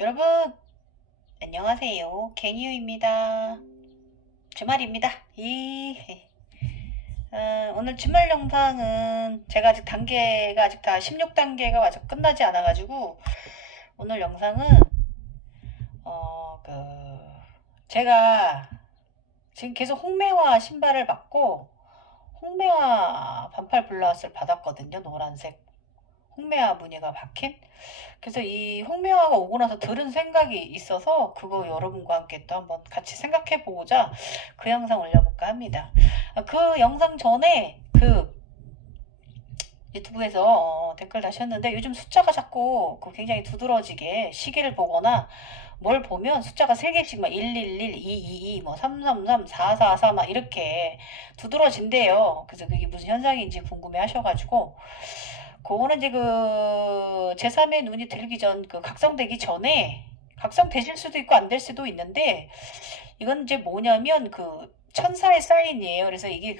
여러분, 안녕하세요. 갱이유입니다. 주말입니다. 오늘 주말 영상은 제가 아직 단계가 아직 다 16단계가 아직 끝나지 않아가지고 오늘 영상은 제가 지금 계속 홍매화 신발을 받고 홍매화 반팔 블라우스를 받았거든요. 노란색 홍매화 무늬가 박힌. 그래서 이 홍매화가 오고 나서 들은 생각이 있어서 그거 여러분과 함께 또 한번 같이 생각해 보고자 그 영상 올려볼까 합니다. 그 영상 전에 그 유튜브에서 댓글 다셨는데 요즘 숫자가 자꾸 굉장히 두드러지게 시계를 보거나 뭘 보면 숫자가 3개씩 막 111, 222, 뭐 333, 444 막 이렇게 두드러진대요. 그래서 그게 무슨 현상인지 궁금해 하셔가지고 그거는 이제 제3의 눈이 들기 전, 각성되기 전에, 각성되실 수도 있고 안 될 수도 있는데, 이건 이제 뭐냐면 천사의 사인이에요. 그래서 이게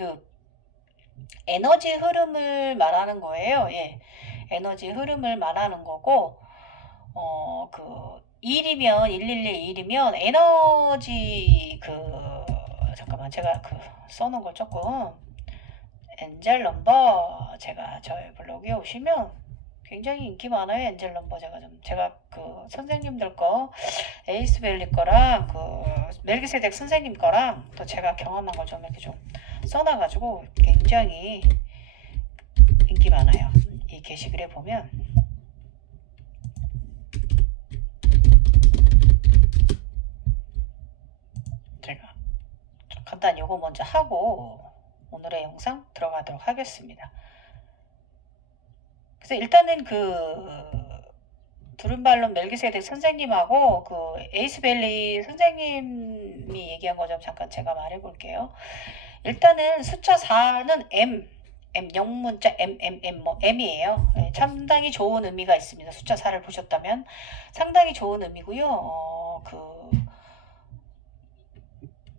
에너지 흐름을 말하는 거예요. 예. 에너지 흐름을 말하는 거고, 1이면, 111이면 에너지, 잠깐만, 제가 써놓은 걸 조금, 엔젤 넘버 제가 저희 블로그에 오시면 굉장히 인기 많아요. 엔젤 넘버 제가 선생님들 거 에이스밸리 거랑 멜기세덱 선생님 거랑 또 제가 경험한 걸 좀 이렇게 좀 써놔가지고 굉장히 인기 많아요. 이 게시글에 보면 제가 좀 간단히 요거 먼저 하고 오늘의 영상 들어가도록 하겠습니다. 그래서 일단은 두른발론 멜기세덱 선생님하고 에이스밸리 선생님이 얘기한 거 좀 잠깐 제가 말해볼게요. 일단은 숫자 4는 M 영문자 뭐 M이에요. 상당히 좋은 의미가 있습니다. 숫자 4를 보셨다면 상당히 좋은 의미고요.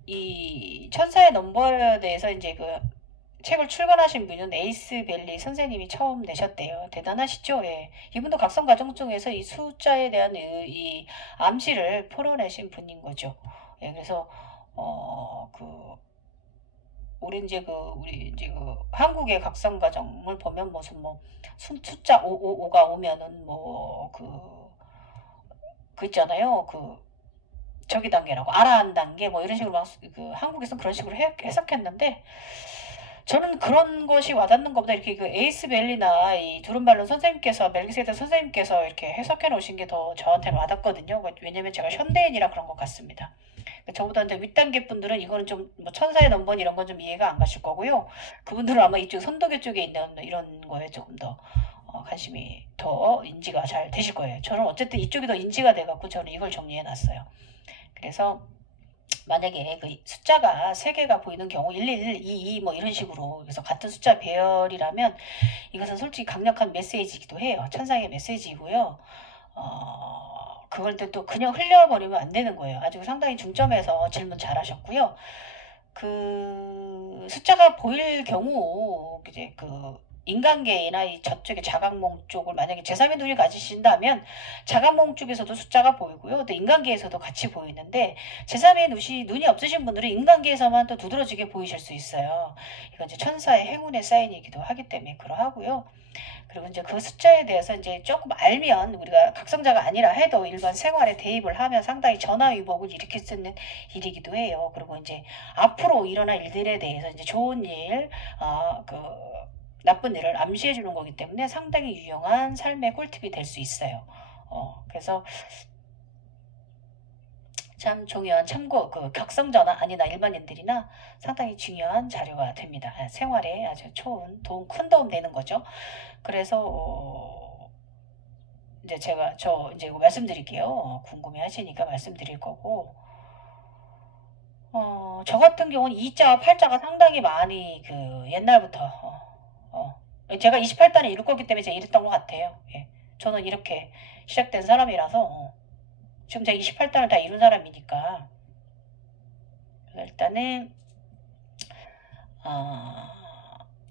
이 천사의 넘버에 대해서 이제 책을 출간하신 분은 에이스밸리 선생님이 처음 내셨대요. 대단하시죠? 예. 이분도 각성 과정 중에서 이 숫자에 대한 이 암시를 풀어내신 분인 거죠. 예, 그래서 우리 이제 한국의 각성 과정을 보면 무슨 숫자 555가 오면은 있잖아요. 저기 단계라고 아라한 단계 뭐 이런 식으로 한국에서는 그런 식으로 해석했는데 저는 그런 것이 와닿는 것보다 이렇게 에이스밸리나 이 두른발론 선생님께서 멜기세덱 선생님께서 이렇게 해석해 놓으신 게 더 저한테는 와닿거든요. 왜냐면 제가 현대인이라 그런 것 같습니다. 저보다 이제 윗단계 분들은 이거는 좀 천사의 넘버 이런 건 좀 이해가 안 가실 거고요. 그분들은 아마 이쪽 선도계 쪽에 있는 이런 거에 조금 더 관심이 더 인지가 잘 되실 거예요. 저는 어쨌든 이쪽이 더 인지가 돼갖고 저는 이걸 정리해 놨어요. 그래서 만약에 숫자가 3개가 보이는 경우 111, 22 뭐 이런 식으로 그래서 같은 숫자 배열이라면 이것은 솔직히 강력한 메시지이기도 해요. 천상의 메시지이고요. 그걸 또 그냥 흘려버리면 안 되는 거예요. 아주 상당히 중점에서 질문 잘 하셨고요. 숫자가 보일 경우 이제 인간계나 저쪽에 자각몽 쪽을 만약에 제3의 눈을 가지신다면 자각몽 쪽에서도 숫자가 보이고요. 또 인간계에서도 같이 보이는데 제3의 눈이 없으신 분들은 인간계에서만 또 두드러지게 보이실 수 있어요. 이건 이제 천사의 행운의 사인이기도 하기 때문에 그러하고요. 그리고 이제 그 숫자에 대해서 이제 조금 알면 우리가 각성자가 아니라 해도 일반 생활에 대입을 하면 상당히 전화위복을 일으킬 수 있는 일이기도 해요. 그리고 이제 앞으로 일어날 일들에 대해서 이제 좋은 일, 나쁜 일을 암시해 주는 거기 때문에 상당히 유용한 삶의 꿀팁이 될 수 있어요. 그래서 참 중요한 참고 격성자나 아니나 일반인들이나 상당히 중요한 자료가 됩니다. 생활에 아주 좋은 큰 도움 되는 거죠. 그래서 이제 제가 이제 말씀드릴게요. 궁금해 하시니까 말씀드릴 거고 저 같은 경우는 2자와 8자가 상당히 많이 옛날부터 제가 28단을 이룰 거기 때문에 제가 이랬던 것 같아요. 예. 저는 이렇게 시작된 사람이라서 지금 제가 28단을 다 이룬 사람이니까 일단은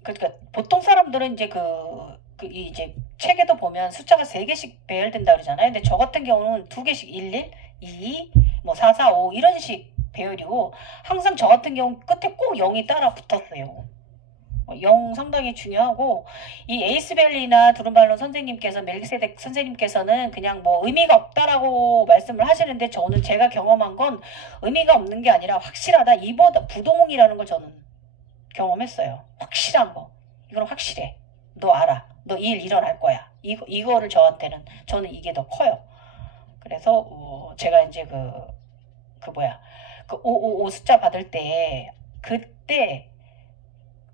그러니까 보통 사람들은 이제 이제 책에도 보면 숫자가 3개씩 배열된다 그러잖아요. 근데 저 같은 경우는 2개씩 11, 22, 뭐 445 이런 식 배열이고 항상 저 같은 경우 끝에 꼭 0이 따라 붙었어요. 0 상당히 중요하고 이 에이스밸리나 두른발론 선생님께서 멜기세덱 선생님께서는 그냥 뭐 의미가 없다라고 말씀을 하시는데 저는 제가 경험한 건 의미가 없는 게 아니라 확실하다. 이보다 부동이라는 걸 저는 경험했어요. 확실한 거. 이건 확실해. 너 알아. 너 일 일어날 거야. 이거를 저는 이게 더 커요. 그래서 제가 이제 그 555 숫자 받을 때 그때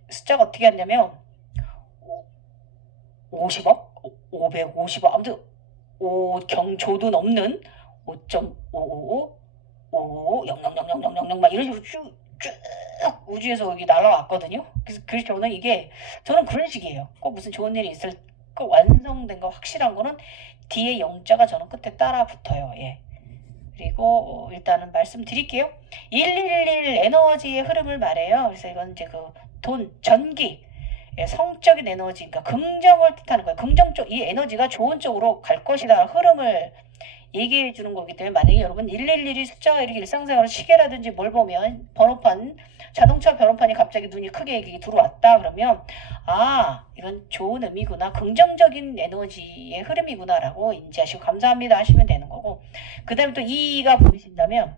숫자가 어떻게 했냐면 50억? 550억? 아무튼 경조도 넘는 5.555 500000000 막 이런 식으로 쭉 우주에서 여기 날아왔거든요. 그래서 저는 그런 식이에요. 꼭 무슨 좋은 일이 있을 꼭 완성된 거 확실한 거는 뒤에 0자가 저는 끝에 따라 붙어요. 예. 그리고 일단은 말씀드릴게요. 111 에너지의 흐름을 말해요. 그래서 이건 이제 돈, 전기, 성적인 에너지, 그러니까 긍정을 뜻하는 거예요. 긍정적, 이 에너지가 좋은 쪽으로 갈 것이다. 흐름을 얘기해 주는 거기 때문에 만약에 여러분 111이 숫자가 이렇게 일상생활로 시계라든지 뭘 보면 번호판, 자동차 번호판이 갑자기 눈이 크게 이렇게 들어왔다 그러면 이건 좋은 의미구나. 긍정적인 에너지의 흐름이구나 라고 인지하시고 감사합니다 하시면 되는 거고 그 다음에 또 2가 보이신다면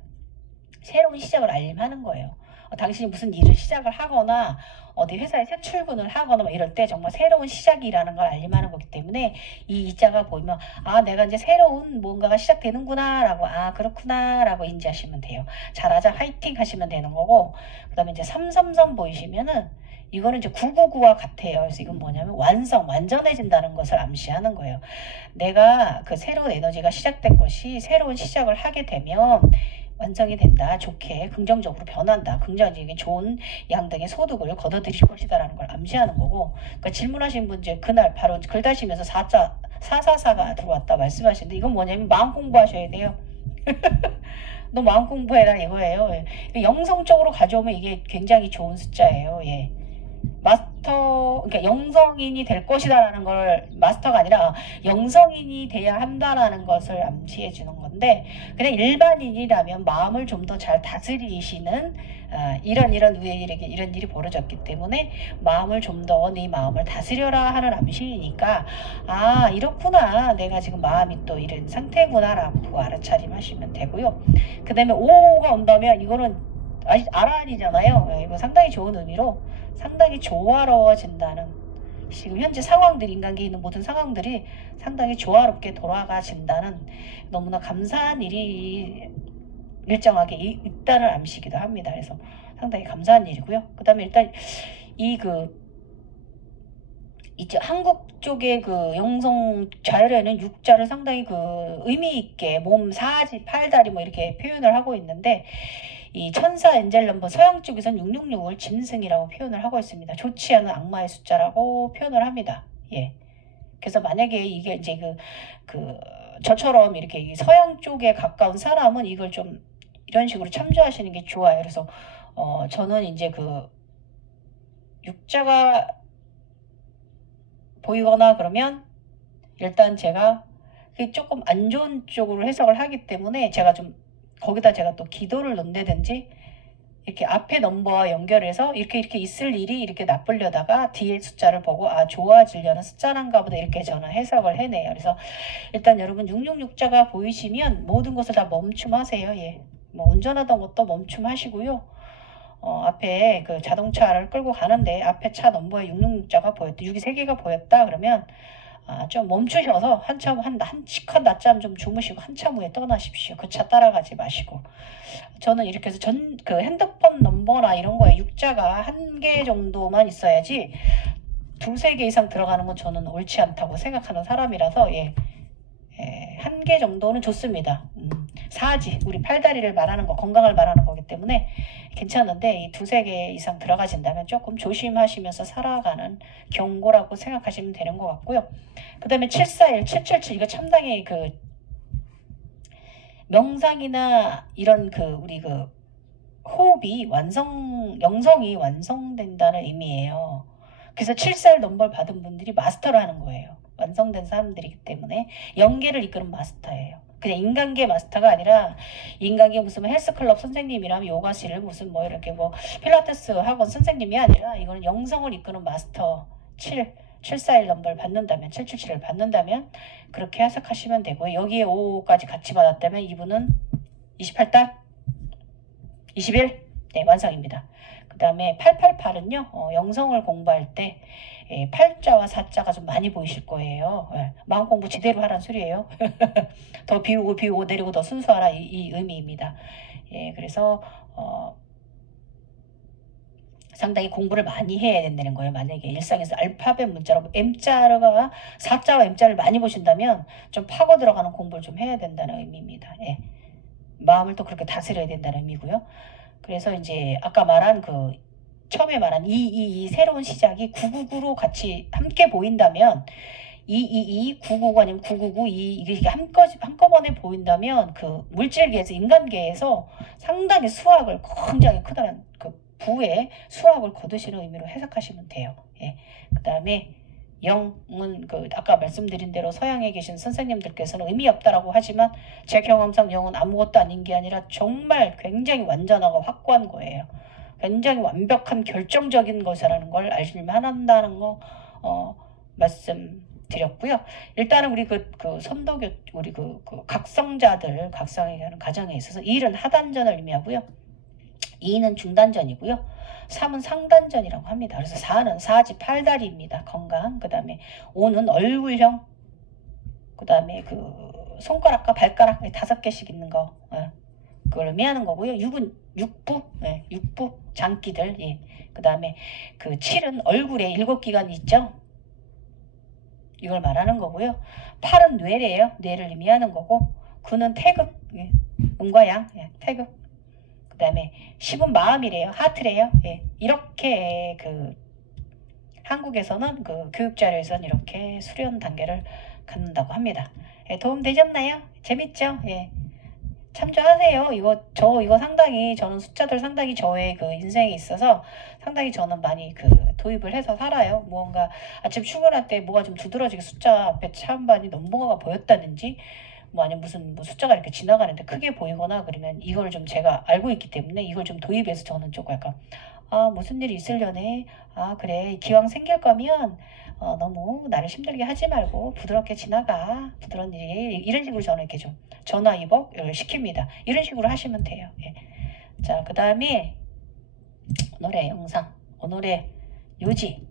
새로운 시작을 알림하는 거예요. 당신이 무슨 일을 시작을 하거나 어디 회사에 새 출근을 하거나 뭐 이럴 때 정말 새로운 시작이라는 걸 알림하는 거기 때문에 이 이자가 보이면 내가 이제 새로운 뭔가가 시작되는구나 라고 그렇구나 라고 인지하시면 돼요. 잘하자 화이팅 하시면 되는 거고 그 다음에 이제 333 보이시면은 이거는 이제 999와 같아요. 그래서 이건 뭐냐면 완전해진다는 것을 암시하는 거예요. 내가 그 새로운 에너지가 시작된 것이 새로운 시작을 하게 되면 완성이 된다. 좋게 긍정적으로 변한다. 긍정적인 좋은 양등의 소득을 거둬들일 것이다라는 걸 암시하는 거고 그러니까 질문하신 분 이제 그날 바로 글 다시면서 444가 들어왔다 말씀하시는데 이건 뭐냐면 마음 공부하셔야 돼요. 너 마음 공부해라 이거예요. 영성적으로 가져오면 이게 굉장히 좋은 숫자예요. 예. 그러니까 영성인이 될 것이다라는 걸 마스터가 아니라 영성인이 돼야 한다라는 것을 암시해 주는 건데 그냥 일반인이라면 마음을 좀 더 잘 다스리시는 이런 우리에게 이런 일이 벌어졌기 때문에 마음을 좀 더 네 마음을 다스려라 하는 암시이니까 이렇구나 내가 지금 마음이 또 이런 상태구나 라고 알아차림하시면 되고요. 그 다음에 5가 온다면 이거는 아직 아란이잖아요. 이거 상당히 좋은 의미로 상당히 조화로워진다는 지금 현재 상황들이 인간계에 있는 모든 상황들이 상당히 조화롭게 돌아가진다는 너무나 감사한 일이 일정하게 있다는 암시기도 합니다. 그래서 상당히 감사한 일이고요. 그 다음에 일단 이제 한국 쪽의 영성 자열에는 육자를 상당히 의미 있게 몸 4지 8다리 뭐 이렇게 표현을 하고 있는데 이 천사 엔젤 넘버 서양 쪽에서는 666을 짐승이라고 표현을 하고 있습니다. 좋지 않은 악마의 숫자라고 표현을 합니다. 예. 그래서 만약에 이게 이제 저처럼 이렇게 서양 쪽에 가까운 사람은 이걸 좀 이런 식으로 참조하시는 게 좋아요. 그래서 저는 이제 육자가 보이거나 그러면 일단 제가 조금 안 좋은 쪽으로 해석을 하기 때문에 제가 좀 거기다 제가 또 기도를 넣는다든지 이렇게 앞에 넘버와 연결해서 이렇게 있을 일이 이렇게 나쁘려다가 뒤에 숫자를 보고 좋아지려는 숫자란가 보다 이렇게 저는 해석을 해내요. 그래서 일단 여러분 666자가 보이시면 모든 것을 다 멈춤하세요. 예. 뭐 운전하던 것도 멈춤하시고요. 앞에 자동차를 끌고 가는데 앞에 차 넘버에 666자가 보였다. 6이 3개가 보였다. 그러면 좀 멈추셔서 한참 한치컷 낮잠 좀 주무시고 한참 후에 떠나십시오. 그 차 따라가지 마시고 저는 이렇게 해서 핸드폰 넘버나 이런 거에 6자가 1개 정도만 있어야지 2, 3개 이상 들어가는 건 저는 옳지 않다고 생각하는 사람이라서 1개 정도는 좋습니다. 4지 우리 팔다리를 말하는 거 건강을 말하는 거기 때문에 괜찮은데 이 2, 3개 이상 들어가신다면 조금 조심하시면서 살아가는 경고라고 생각하시면 되는 것 같고요. 그 다음에 741, 777 이거 참당히 명상이나 이런 우리 호흡이 영성이 완성된다는 의미예요. 그래서 741 넘버를 받은 분들이 마스터를 하는 거예요. 완성된 사람들이기 때문에 연계를 이끄는 마스터예요. 그냥 인간계 마스터가 아니라 인간계 무슨 헬스클럽 선생님이랑 요가실 무슨 뭐 이렇게 뭐 필라테스 학원 선생님이 아니라 이거는 영성을 이끄는 마스터 741 넘버를 받는다면 777을 받는다면 그렇게 해석하시면 되고요. 여기에 5까지 같이 받았다면 이분은 28달 20일 네, 완성입니다. 그 다음에 888은요. 영성을 공부할 때 팔자와 사자가 좀 많이 보이실 거예요. 마음 공부 제대로 하라는 소리예요. 더 비우고 내리고 더 순수하라 이 의미입니다. 그래서 상당히 공부를 많이 해야 된다는 거예요. 만약에 일상에서 알파벳 문자로 M자가 사자와 M자를 많이 보신다면 좀 파고 들어가는 공부를 좀 해야 된다는 의미입니다. 마음을 또 그렇게 다스려야 된다는 의미고요. 그래서 이제 아까 말한 처음에 말한 222 새로운 시작이 999로 같이 함께 보인다면 222, 999 아니면 9992 이게 한꺼번에 보인다면 그 물질계에서 인간계에서 상당히 수확을 굉장히 크다는 부의 수확을 거두시는 의미로 해석하시면 돼요. 그 다음에 영은 아까 말씀드린 대로 서양에 계신 선생님들께서는 의미 없다라고 하지만 제 경험상 영은 아무것도 아닌 게 아니라 정말 굉장히 완전하고 확고한 거예요. 굉장히 완벽한 결정적인 것이라는 걸 알만 한다는 거 말씀드렸고요. 일단은 우리 선도교 우리 각성자들 각성에 가는 가정에 있어서 1은 하단전을 의미하고요. 2는 중단전이고요. 3은 상단전이라고 합니다. 그래서 4는 사지 팔다리입니다. 건강. 그 다음에 5는 얼굴형. 그 다음에 손가락과 발가락 5개씩 있는 거. 그걸 의미하는 거고요. 6은 육부. 육부 장기들. 그 다음에 7은 얼굴에 7기관이 있죠. 이걸 말하는 거고요. 8은 뇌래요. 뇌를 의미하는 거고 9는 태극. 음과 양. 태극. 그 다음에 10은 마음이래요. 하트래요. 이렇게 한국에서는 교육자료에서는 이렇게 수련 단계를 갖는다고 합니다. 도움 되셨나요? 재밌죠? 참조하세요. 이거 상당히 저는 숫자들 상당히 저의 인생에 있어서 상당히 저는 많이 도입을 해서 살아요. 뭔가 아침 출근할 때 뭐가 좀 두드러지게 숫자 앞에 차음반이 넘버가 보였다든지 뭐 아니면 무슨 숫자가 이렇게 지나가는데 크게 보이거나 그러면 이걸 좀 제가 알고 있기 때문에 이걸 좀 도입해서 저는 조금 약간 무슨 일이 있으려네. 그래 기왕 생길 거면 너무 나를 힘들게 하지 말고 부드럽게 지나가. 부드러운 일이 이런 식으로 저는 이렇게 좀 전화위복을 시킵니다. 이런 식으로 하시면 돼요. 자, 그 다음에 오늘의 영상, 오늘의 요지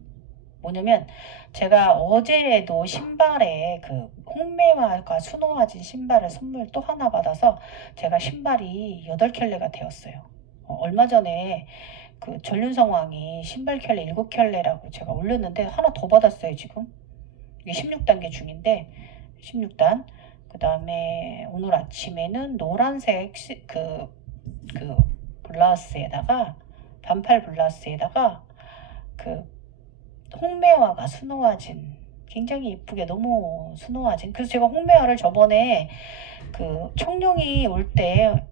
뭐냐면 제가 어제도 신발에 홍매화가 수놓아진 신발을 선물 또 하나 받아서 제가 신발이 8켤레가 되었어요. 얼마 전에 전륜성왕이 신발 켤레 7켤레라고 제가 올렸는데 하나 더 받았어요. 지금 이게 16단계 중인데 16단. 그 다음에 오늘 아침에는 노란색 블라우스에다가 반팔 블라우스에다가 홍매화가 수놓아진 굉장히 예쁘게 너무 수놓아진. 그래서 제가 홍매화를 저번에 청룡이 올 때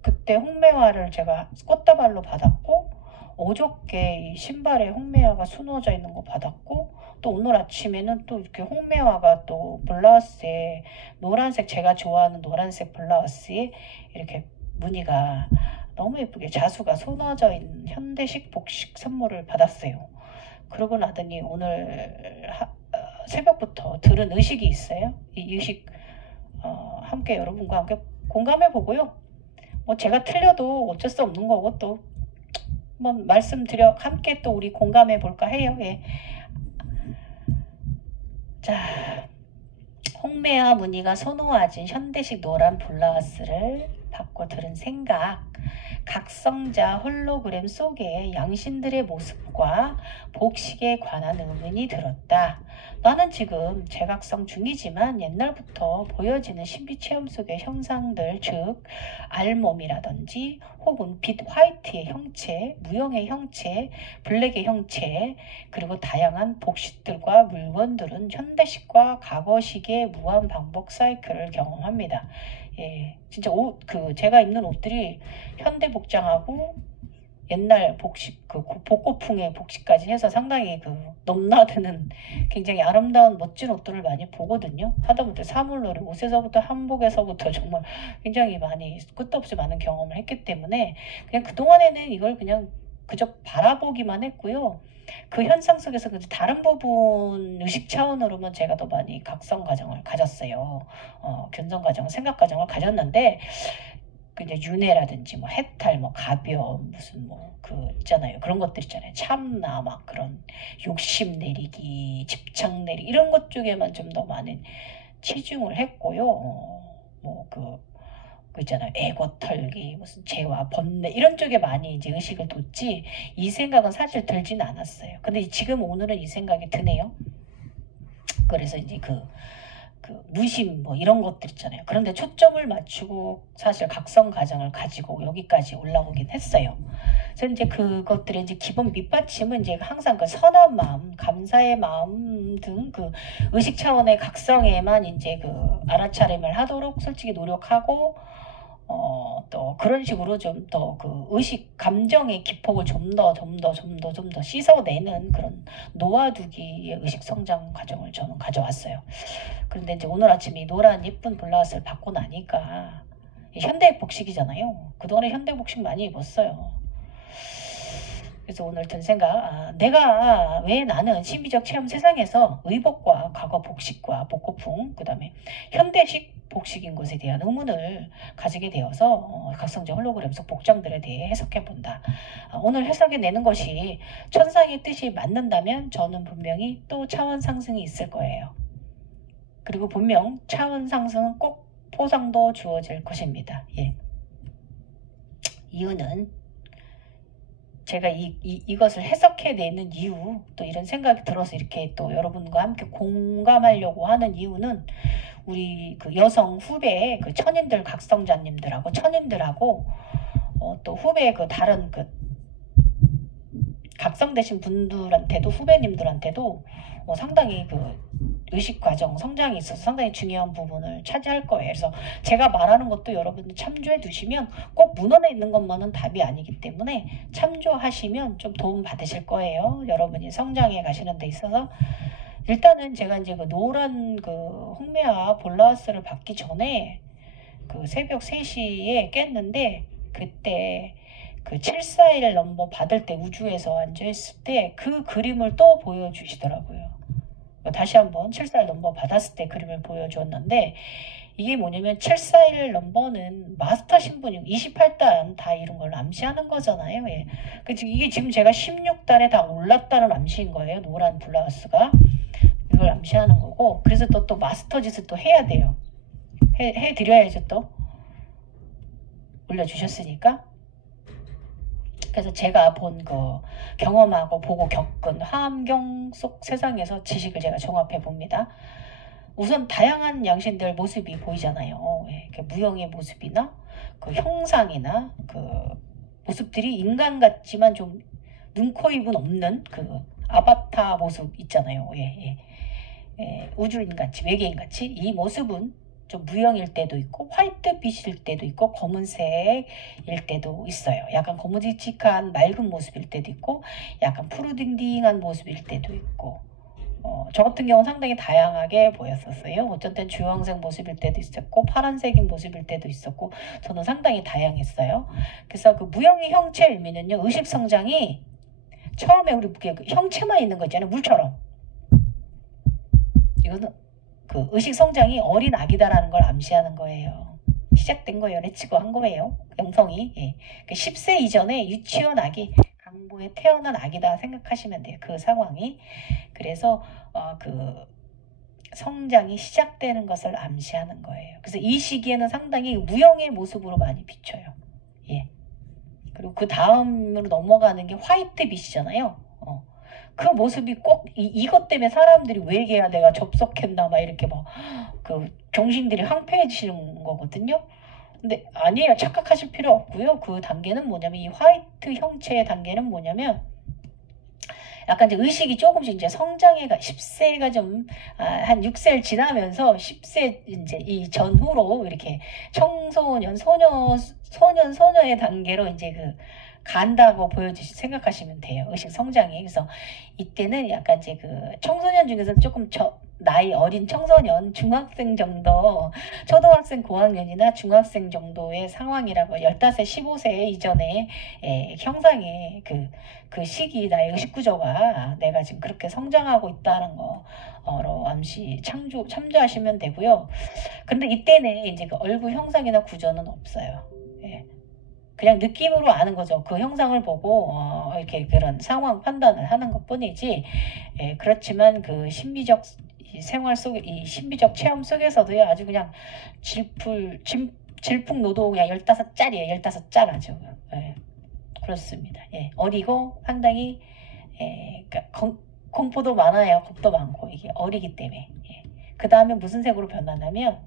그때 홍매화를 제가 꽃다발로 받았고 어저께 이 신발에 홍매화가 수놓아져 있는 거 받았고 또 오늘 아침에는 또 이렇게 홍매화가 또 블라우스에 노란색 제가 좋아하는 노란색 블라우스에 이렇게 무늬가 너무 예쁘게 자수가 수놓아져 있는 현대식 복식 선물을 받았어요. 그러고 나더니 오늘 새벽부터 들은 의식이 있어요. 이 의식 함께 여러분과 함께 공감해 보고요. 뭐 제가 틀려도 어쩔 수 없는 거고 또 한번 말씀드려 함께 또 우리 공감해 볼까 해요. 자, 홍매화 무늬가 선호하진 현대식 노란 블라우스를 받고 들은 생각. 각성자 홀로그램 속에 양신들의 모습과 복식에 관한 의문이 들었다. 나는 지금 재각성 중이지만 옛날부터 보여지는 신비체험 속의 형상들, 즉 알몸이라든지 혹은 빛 화이트의 형체, 무형의 형체, 블랙의 형체, 그리고 다양한 복식들과 물건들은 현대식과 과거식의 무한 반복 사이클을 경험합니다. 진짜 제가 입는 옷들이 현대 복장하고 옛날 복식, 그 복고풍의 복식까지 해서 상당히 그 넘나드는 굉장히 아름다운 멋진 옷들을 많이 보거든요. 하다못해 사물놀이, 옷에서부터 한복에서부터 정말 굉장히 많이 끝도 없이 많은 경험을 했기 때문에 그냥 그동안에는 이걸 그냥 그저 바라보기만 했고요. 그 현상 속에서 다른 부분 의식 차원으로만 제가 더 많이 각성 과정을 가졌어요. 견성 과정, 생각 과정을 가졌는데 이제 윤회라든지 뭐 해탈, 뭐 가벼움, 무슨 뭐 그 있잖아요. 그런 것들 있잖아요. 참나 막 그런 욕심 내리기, 집착 내리기 이런 것 쪽에만 좀 더 많은 치중을 했고요. 그 있잖아요. 애고 털기, 무슨 죄와 번뇌 이런 쪽에 많이 이제 의식을 뒀지 이 생각은 사실 들진 않았어요. 근데 지금 오늘은 이 생각이 드네요. 그래서 이제 그 무심 뭐 이런 것들 있잖아요. 그런데 초점을 맞추고 사실 각성 과정을 가지고 여기까지 올라오긴 했어요. 그래서 이제 그것들의 이제 기본 밑받침은 이제 항상 그 선한 마음, 감사의 마음 등 그 의식 차원의 각성에만 이제 그 알아차림을 하도록 솔직히 노력하고 또 그런 식으로 좀 더 그 의식 감정의 기폭을 좀 더 씻어내는 그런 놓아두기의 의식 성장 과정을 저는 가져왔어요. 그런데 이제 오늘 아침에 이 노란 예쁜 블라우스를 받고 나니까 현대 복식이잖아요. 그동안에 현대 복식 많이 입었어요. 그래서 오늘 든 생각, 내가 왜 나는 신비적 체험 세상에서 의복과 과거 복식과 복고풍, 그 다음에 현대식 복식인 것에 대한 의문을 가지게 되어서 각성적 홀로그램 속 복장들에 대해 해석해 본다. 오늘 해석해 내는 것이 천상의 뜻이 맞는다면 저는 분명히 또 차원 상승이 있을 거예요. 그리고 분명 차원 상승은 꼭 포상도 주어질 것입니다. 예. 이유는 제가 이것을 해석해내는 이유, 또 이런 생각이 들어서 이렇게 또 여러분과 함께 공감하려고 하는 이유는 우리 그 여성 후배 그 천인들 각성자님들하고 천인들하고 또 후배 그 다른 그 각성되신 분들한테도 후배님들한테도 상당히 그 의식 과정 성장이 있어서 상당히 중요한 부분을 차지할 거예요. 그래서 제가 말하는 것도 여러분들 참조해 두시면 꼭 문헌에 있는 것만은 답이 아니기 때문에 참조하시면 좀 도움 받으실 거예요. 여러분이 성장해 가시는 데 있어서 일단은 제가 이제 그 노란 그 홍매화 볼라우스를 받기 전에 그 새벽 3시에 깼는데 그때 그 741 넘버 받을 때 우주에서 앉아있을 때 그 그림을 또 보여주시더라고요. 다시 한번 741 넘버 받았을 때 그림을 보여주었는데 이게 뭐냐면 741 넘버는 마스터 신분이고 28단 다 이런 걸 암시하는 거잖아요. 예. 이게 지금 제가 16단에 다 올랐다는 암시인 거예요. 노란 블라우스가. 이걸 암시하는 거고 그래서 또 마스터 짓을 또 해야 돼요. 해드려야죠 또. 올려주셨으니까. 그래서 제가 본 그 경험하고 보고 겪은 환경 속 세상에서 지식을 제가 종합해 봅니다. 우선 다양한 양신들 모습이 보이잖아요. 예, 무형의 모습이나 그 형상이나 그 모습들이 인간 같지만 좀 눈, 코, 입은 없는 그 아바타 모습 있잖아요. 우주인 같이 외계인 같이 이 모습은 좀 무형일 때도 있고 화이트빛일 때도 있고 검은색일 때도 있어요. 약간 거무직직한 맑은 모습일 때도 있고 약간 푸르딩딩한 모습일 때도 있고 저 같은 경우는 상당히 다양하게 보였었어요. 어쩐 땐 주황색 모습일 때도 있었고 파란색인 모습일 때도 있었고 저는 상당히 다양했어요. 그래서 그 무형의 형체 의미는요. 의식 성장이 처음에 우리 그 형체만 있는 거 있잖아요. 물처럼. 이거는 그 의식 성장이 어린 아기다라는 걸 암시하는 거예요. 시작된 거예요. 레츠고 한 거예요. 영성이. 예. 10세 이전에 유치원 아기, 강보에 태어난 아기다 생각하시면 돼요. 그 상황이. 그래서 그 성장이 시작되는 것을 암시하는 거예요. 그래서 이 시기에는 상당히 무형의 모습으로 많이 비춰요. 예. 그리고 그 다음으로 넘어가는 게 화이트빛이잖아요. 그 모습이 꼭 이것 때문에 사람들이 외계야 내가 접속했나 막 이렇게 막 그 정신들이 황폐해지시는 거거든요. 근데 아니에요. 착각하실 필요 없고요. 그 단계는 뭐냐면 이 화이트 형체의 단계는 뭐냐면 약간 이제 의식이 조금씩 이제 성장해가 10세가 좀 한 6세를 지나면서 10세 이제 이 전후로 이렇게 청소년 소녀의 단계로 이제 그 간다고 생각하시면 돼요. 의식 성장이. 그래서 이때는 약간 이제 그 청소년 중에서 조금 나이 어린 청소년, 중학생 정도, 초등학생 고학년이나 중학생 정도의 상황이라고 15세, 15세 이전에 형상의 그 시기 나의 의식 구조가 내가 지금 그렇게 성장하고 있다는 거로 암시 참조하시면 되고요. 근데 이때는 이제 그 얼굴 형상이나 구조는 없어요. 예. 그냥 느낌으로 아는 거죠. 그 형상을 보고 이렇게 그런 상황 판단을 하는 것뿐이지. 예, 그렇지만 그 신비적 생활 속에 이 신비적 체험 속에서도요 아주 그냥 질풍노도 그냥 15짤이에요. 15짤 아주. 예, 그렇습니다. 예, 어리고 상당히 그러니까 공포도 많아요. 겁도 많고 이게 어리기 때문에. 예. 그 다음에 무슨 색으로 변하냐면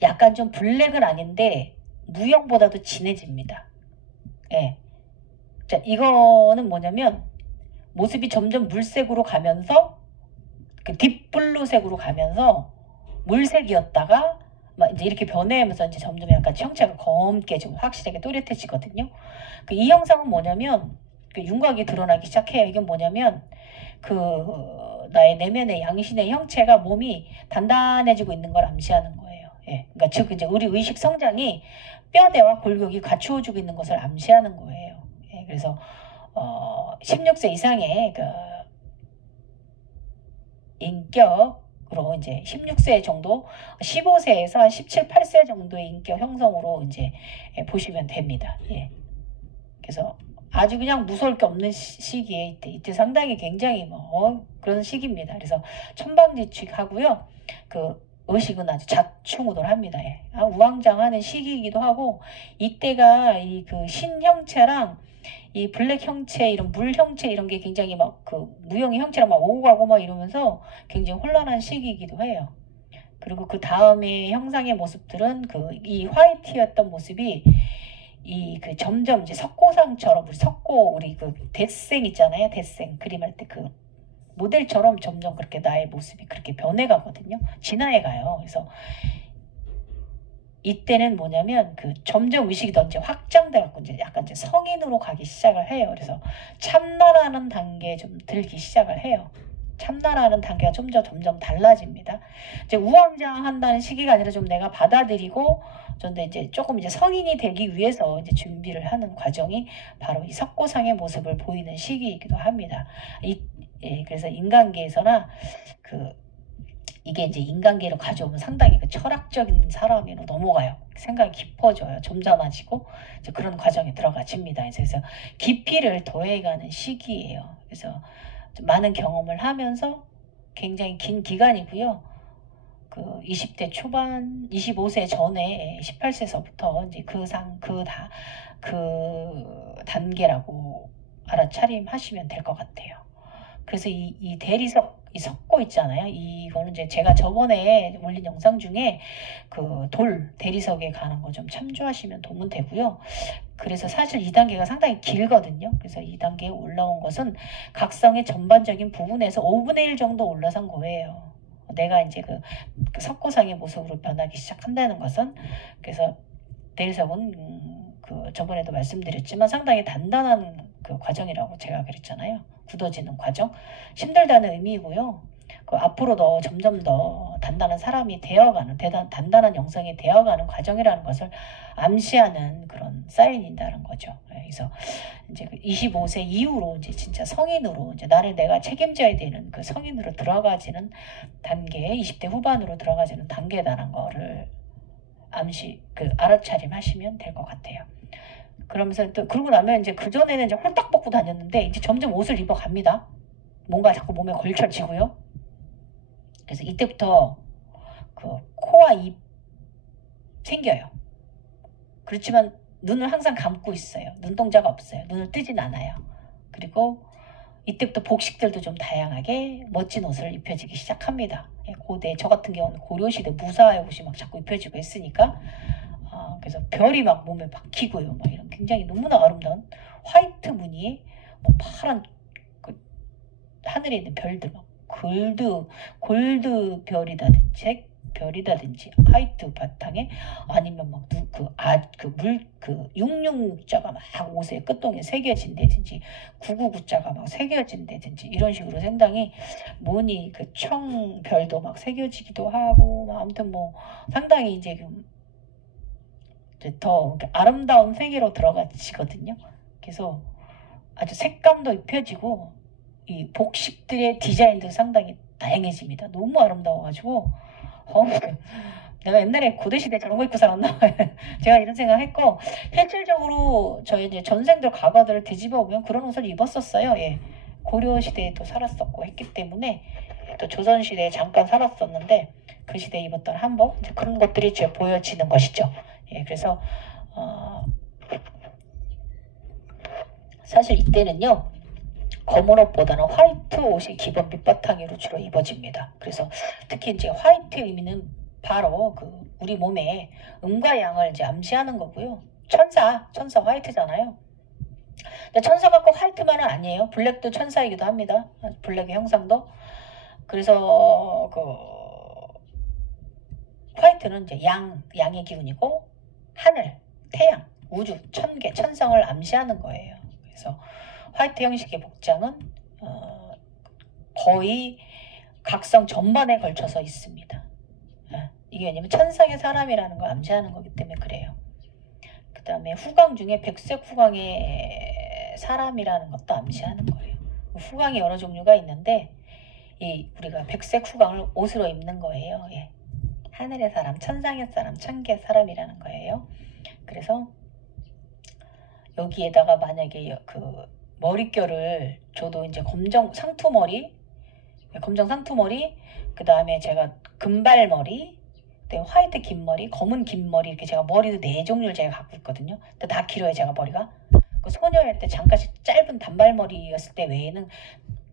약간 좀 블랙은 아닌데 무형보다도 진해집니다. 예. 자, 이거는 뭐냐면 모습이 점점 물색으로 가면서 그 딥블루색으로 가면서 물색이었다가 막 이제 이렇게 변해면서 이제 점점 약간 형체가 검게 좀 확실하게 또렷해지거든요. 이 형상은 뭐냐면 그 윤곽이 드러나기 시작해요. 이게 뭐냐면 그 나의 내면의 양신의 형체가 몸이 단단해지고 있는 걸 암시하는 거예요. 예. 그러니까 즉 이제 우리 의식 성장이 뼈대와 골격이 갖추어지고 있는 것을 암시하는 거예요. 예. 그래서 16세 이상의 그 인격으로 이제 16세 정도, 15세에서 한 17, 8세 정도의 인격 형성으로 이제 보시면 됩니다. 예. 그래서 아주 그냥 무서울 게 없는 시기에 이때 상당히 굉장히 그런 시기입니다. 그래서 천방지축하고요. 그 의식은 아주 자충우돌합니다. 예. 우왕좌왕하는 시기이기도 하고 이때가 이 그 신형체랑 이 블랙 형체, 이런 물 형체 이런 게 굉장히 막 그 무형의 형체랑 막 오고 가고 막 이러면서 굉장히 혼란한 시기이기도 해요. 그리고 그 다음에 형상의 모습들은 이 화이트였던 모습이 이 그 점점 이제 석고상처럼 우리 그 대생 있잖아요. 대생 그림할 때 그 모델처럼 점점 그렇게 나의 모습이 그렇게 변해가거든요. 진화해 가요. 그래서 이때는 뭐냐면 그 점점 의식이 더 이제 확장돼 갖고 이제 약간 이제 성인으로 가기 시작을 해요. 그래서 참나라는 단계에 좀 들기 시작을 해요. 참나라는 단계가 점점 달라집니다. 이제 우왕좌왕한다는 시기가 아니라 좀 내가 받아들이고 근데 이제 조금 이제 성인이 되기 위해서 이제 준비를 하는 과정이 바로 이 석고상의 모습을 보이는 시기이기도 합니다. 예, 그래서 인간계에서나 이게 이제 인간계로 가져오면 상당히 그 철학적인 사람으로 넘어가요. 생각이 깊어져요. 점잖아지고 이제 그런 과정에 들어가집니다. 그래서 깊이를 더해가는 시기예요. 그래서 많은 경험을 하면서 굉장히 긴 기간이고요. 그 20대 초반, 25세 전에 18세서부터 이제 그 단계라고 알아차림하시면 될 것 같아요. 그래서 이 대리석, 이 석고 있잖아요. 이거는 이제 제가 저번에 올린 영상 중에 그 대리석에 가는 거 좀 참조하시면 도움 되고요. 그래서 사실 2단계가 상당히 길거든요. 그래서 2단계에 올라온 것은 각성의 전반적인 부분에서 5분의 1 정도 올라선 거예요. 내가 이제 그 석고상의 모습으로 변하기 시작한다는 것은 그래서 대리석은 그 저번에도 말씀드렸지만 상당히 단단한 그 과정이라고 제가 그랬잖아요. 굳어지는 과정, 힘들다는 의미이고요. 그 앞으로 점점 더 단단한 사람이 되어가는 단단한 영성이 되어가는 과정이라는 것을 암시하는 그런 사인이라는 거죠. 그래서 이제 25세 이후로 이제 진짜 성인으로 이제 나를 내가 책임져야 되는 그 성인으로 들어가지는 단계, 20대 후반으로 들어가지는 단계다라는 거를 알아차림하시면 될 것 같아요. 그러면서 또 그러고 나면 이제 그 전에는 이제 홀딱 벗고 다녔는데 이제 점점 옷을 입어 갑니다. 뭔가 자꾸 몸에 걸쳐지고요. 그래서 이때부터 그 코와 입 생겨요. 그렇지만 눈을 항상 감고 있어요. 눈동자가 없어요. 눈을 뜨진 않아요. 그리고 이때부터 복식들도 좀 다양하게 멋진 옷을 입혀지기 시작합니다. 고대 저 같은 경우는 고려시대 무사의 옷이 막 자꾸 입혀지고 했으니까 그래서 별이 막 몸에 박히고요. 막 이런 굉장히 너무나 아름다운 화이트 무늬, 파란 하늘에 있는 별들, 막 골드 별이라든지 별이라든지 화이트 바탕에 아니면 막 육육자가 막 옷에 끝동에 새겨진다든지 999자가 막 새겨진다든지 이런 식으로 상당히 무늬 그 청별도 막 새겨지기도 하고 아무튼 뭐 상당히 이제 더 아름다운 세계로 들어가지거든요. 그래서 아주 색감도 입혀지고 이 복식들의 디자인도 상당히 다양해집니다. 너무 아름다워가지고 내가 옛날에 고대시대 저런 거 입고 살았나? 제가 이런 생각했고 실질적으로 저희 이제 전생들 과거들을 뒤집어 보면 그런 옷을 입었었어요. 예. 고려시대에도 살았었고 했기 때문에 또 조선시대에 잠깐 살았었는데 그 시대에 입었던 한복 이제 그런 것들이 이제 보여지는 것이죠. 예, 그래서 사실 이때는요 검은 옷보다는 화이트 옷이 기본 밑바탕으로 주로 입어집니다. 그래서 특히 이제 화이트의 의미는 바로 우리 몸에 음과 양을 이제 암시하는 거고요. 천사 화이트잖아요. 근데 천사가 꼭 화이트만은 아니에요. 블랙도 천사이기도 합니다. 블랙의 형상도. 그래서 화이트는 이제 양의 기운이고 하늘, 태양, 우주, 천계, 천성을 암시하는 거예요. 그래서 화이트 형식의 복장은 거의 각성 전반에 걸쳐서 있습니다. 이게 왜냐면 천상의 사람이라는 걸 암시하는 거기 때문에 그래요. 그 다음에 후광 중에 백색 후광의 사람이라는 것도 암시하는 거예요. 후광이 여러 종류가 있는데 우리가 백색 후광을 옷으로 입는 거예요. 예. 하늘의 사람, 천상의 사람, 천계의 사람이라는 거예요. 그래서 여기에다가 만약에 머릿결을 저도 이제 검정 상투머리, 그 다음에 제가 금발머리, 화이트 긴머리, 검은 긴머리 이렇게 제가 머리도 4종류를 제가 갖고 있거든요. 근데 다 길어요 제가 머리가. 소녀일 때 잠깐씩 짧은 단발머리였을 때 외에는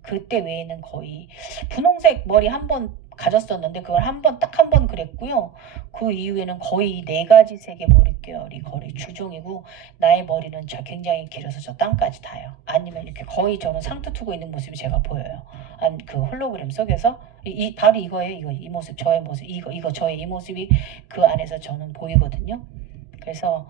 그때 외에는 거의 분홍색 머리 한 번 가졌었는데 그걸 딱 한 번 그랬고요. 그 이후에는 거의 4가지 색의 머릿결이 거의 주종이고 나의 머리는 굉장히 길어서 저 땅까지 닿아요. 아니면 이렇게 거의 저는 상투 투고 있는 모습이 제가 보여요. 그 홀로그램 속에서 바로 이거예요. 이 모습, 저의 모습, 이거 저의 이 모습이 그 안에서 저는 보이거든요. 그래서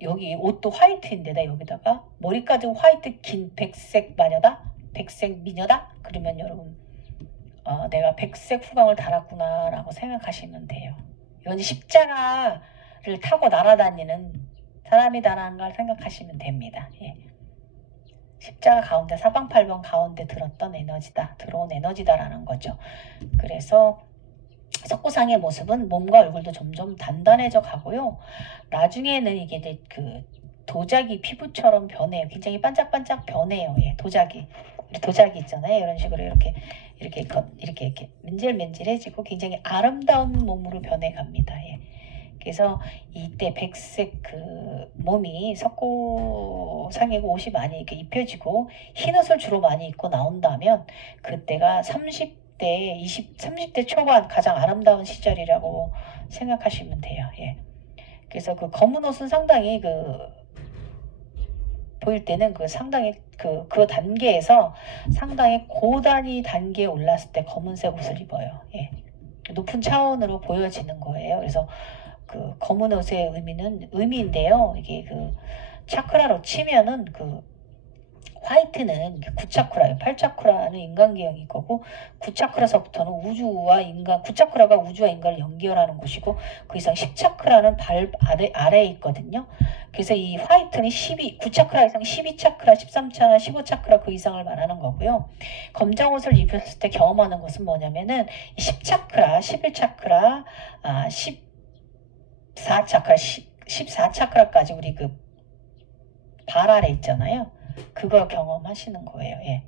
여기 옷도 화이트인데다 여기다가 머리까지 화이트 긴 백색 마녀다? 백색 미녀다? 그러면 여러분 내가 백색 후광을 달았구나 라고 생각하시면 돼요. 이건 십자가를 타고 날아다니는 사람이다라는 걸 생각하시면 됩니다. 예. 십자가 가운데 사방팔방 가운데 들어온 에너지다라는 거죠. 그래서 석고상의 모습은 몸과 얼굴도 점점 단단해져 가고요. 나중에는 이게 이제 도자기 피부처럼 변해요. 굉장히 반짝반짝 변해요. 예, 도자기 있잖아요. 이런 식으로 이렇게 맨질맨질해지고 굉장히 아름다운 몸으로 변해갑니다. 예. 그래서 이때 백색 몸이 석고상이고 옷이 많이 이렇게 입혀지고 흰 옷을 주로 많이 입고 나온다면 그때가 30대 초반 가장 아름다운 시절이라고 생각하시면 돼요. 예. 그래서 검은 옷은 상당히 보일 때는 상당히 그 단계에서 상당히 고단위 단계에 올랐을 때 검은색 옷을 입어요. 예. 높은 차원으로 보여지는 거예요. 그래서 검은 옷의 의미인데요. 이게 차크라로 치면은 화이트는 9차크라예요. 8차크라는 인간계형일 거고 9차크라서부터는 9차크라가 우주와 인간을 연결하는 곳이고 그 이상 10차크라는 발 아래에 있거든요. 그래서 이 화이트는 9차크라 이상 12차크라, 13차크라, 15차크라 그 이상을 말하는 거고요. 검정 옷을 입었을 때 경험하는 것은 뭐냐면은 10차크라, 11차크라, 14차크라, 14차크라까지 우리 발 아래 있잖아요. 그걸 경험하시는 거예요. 예.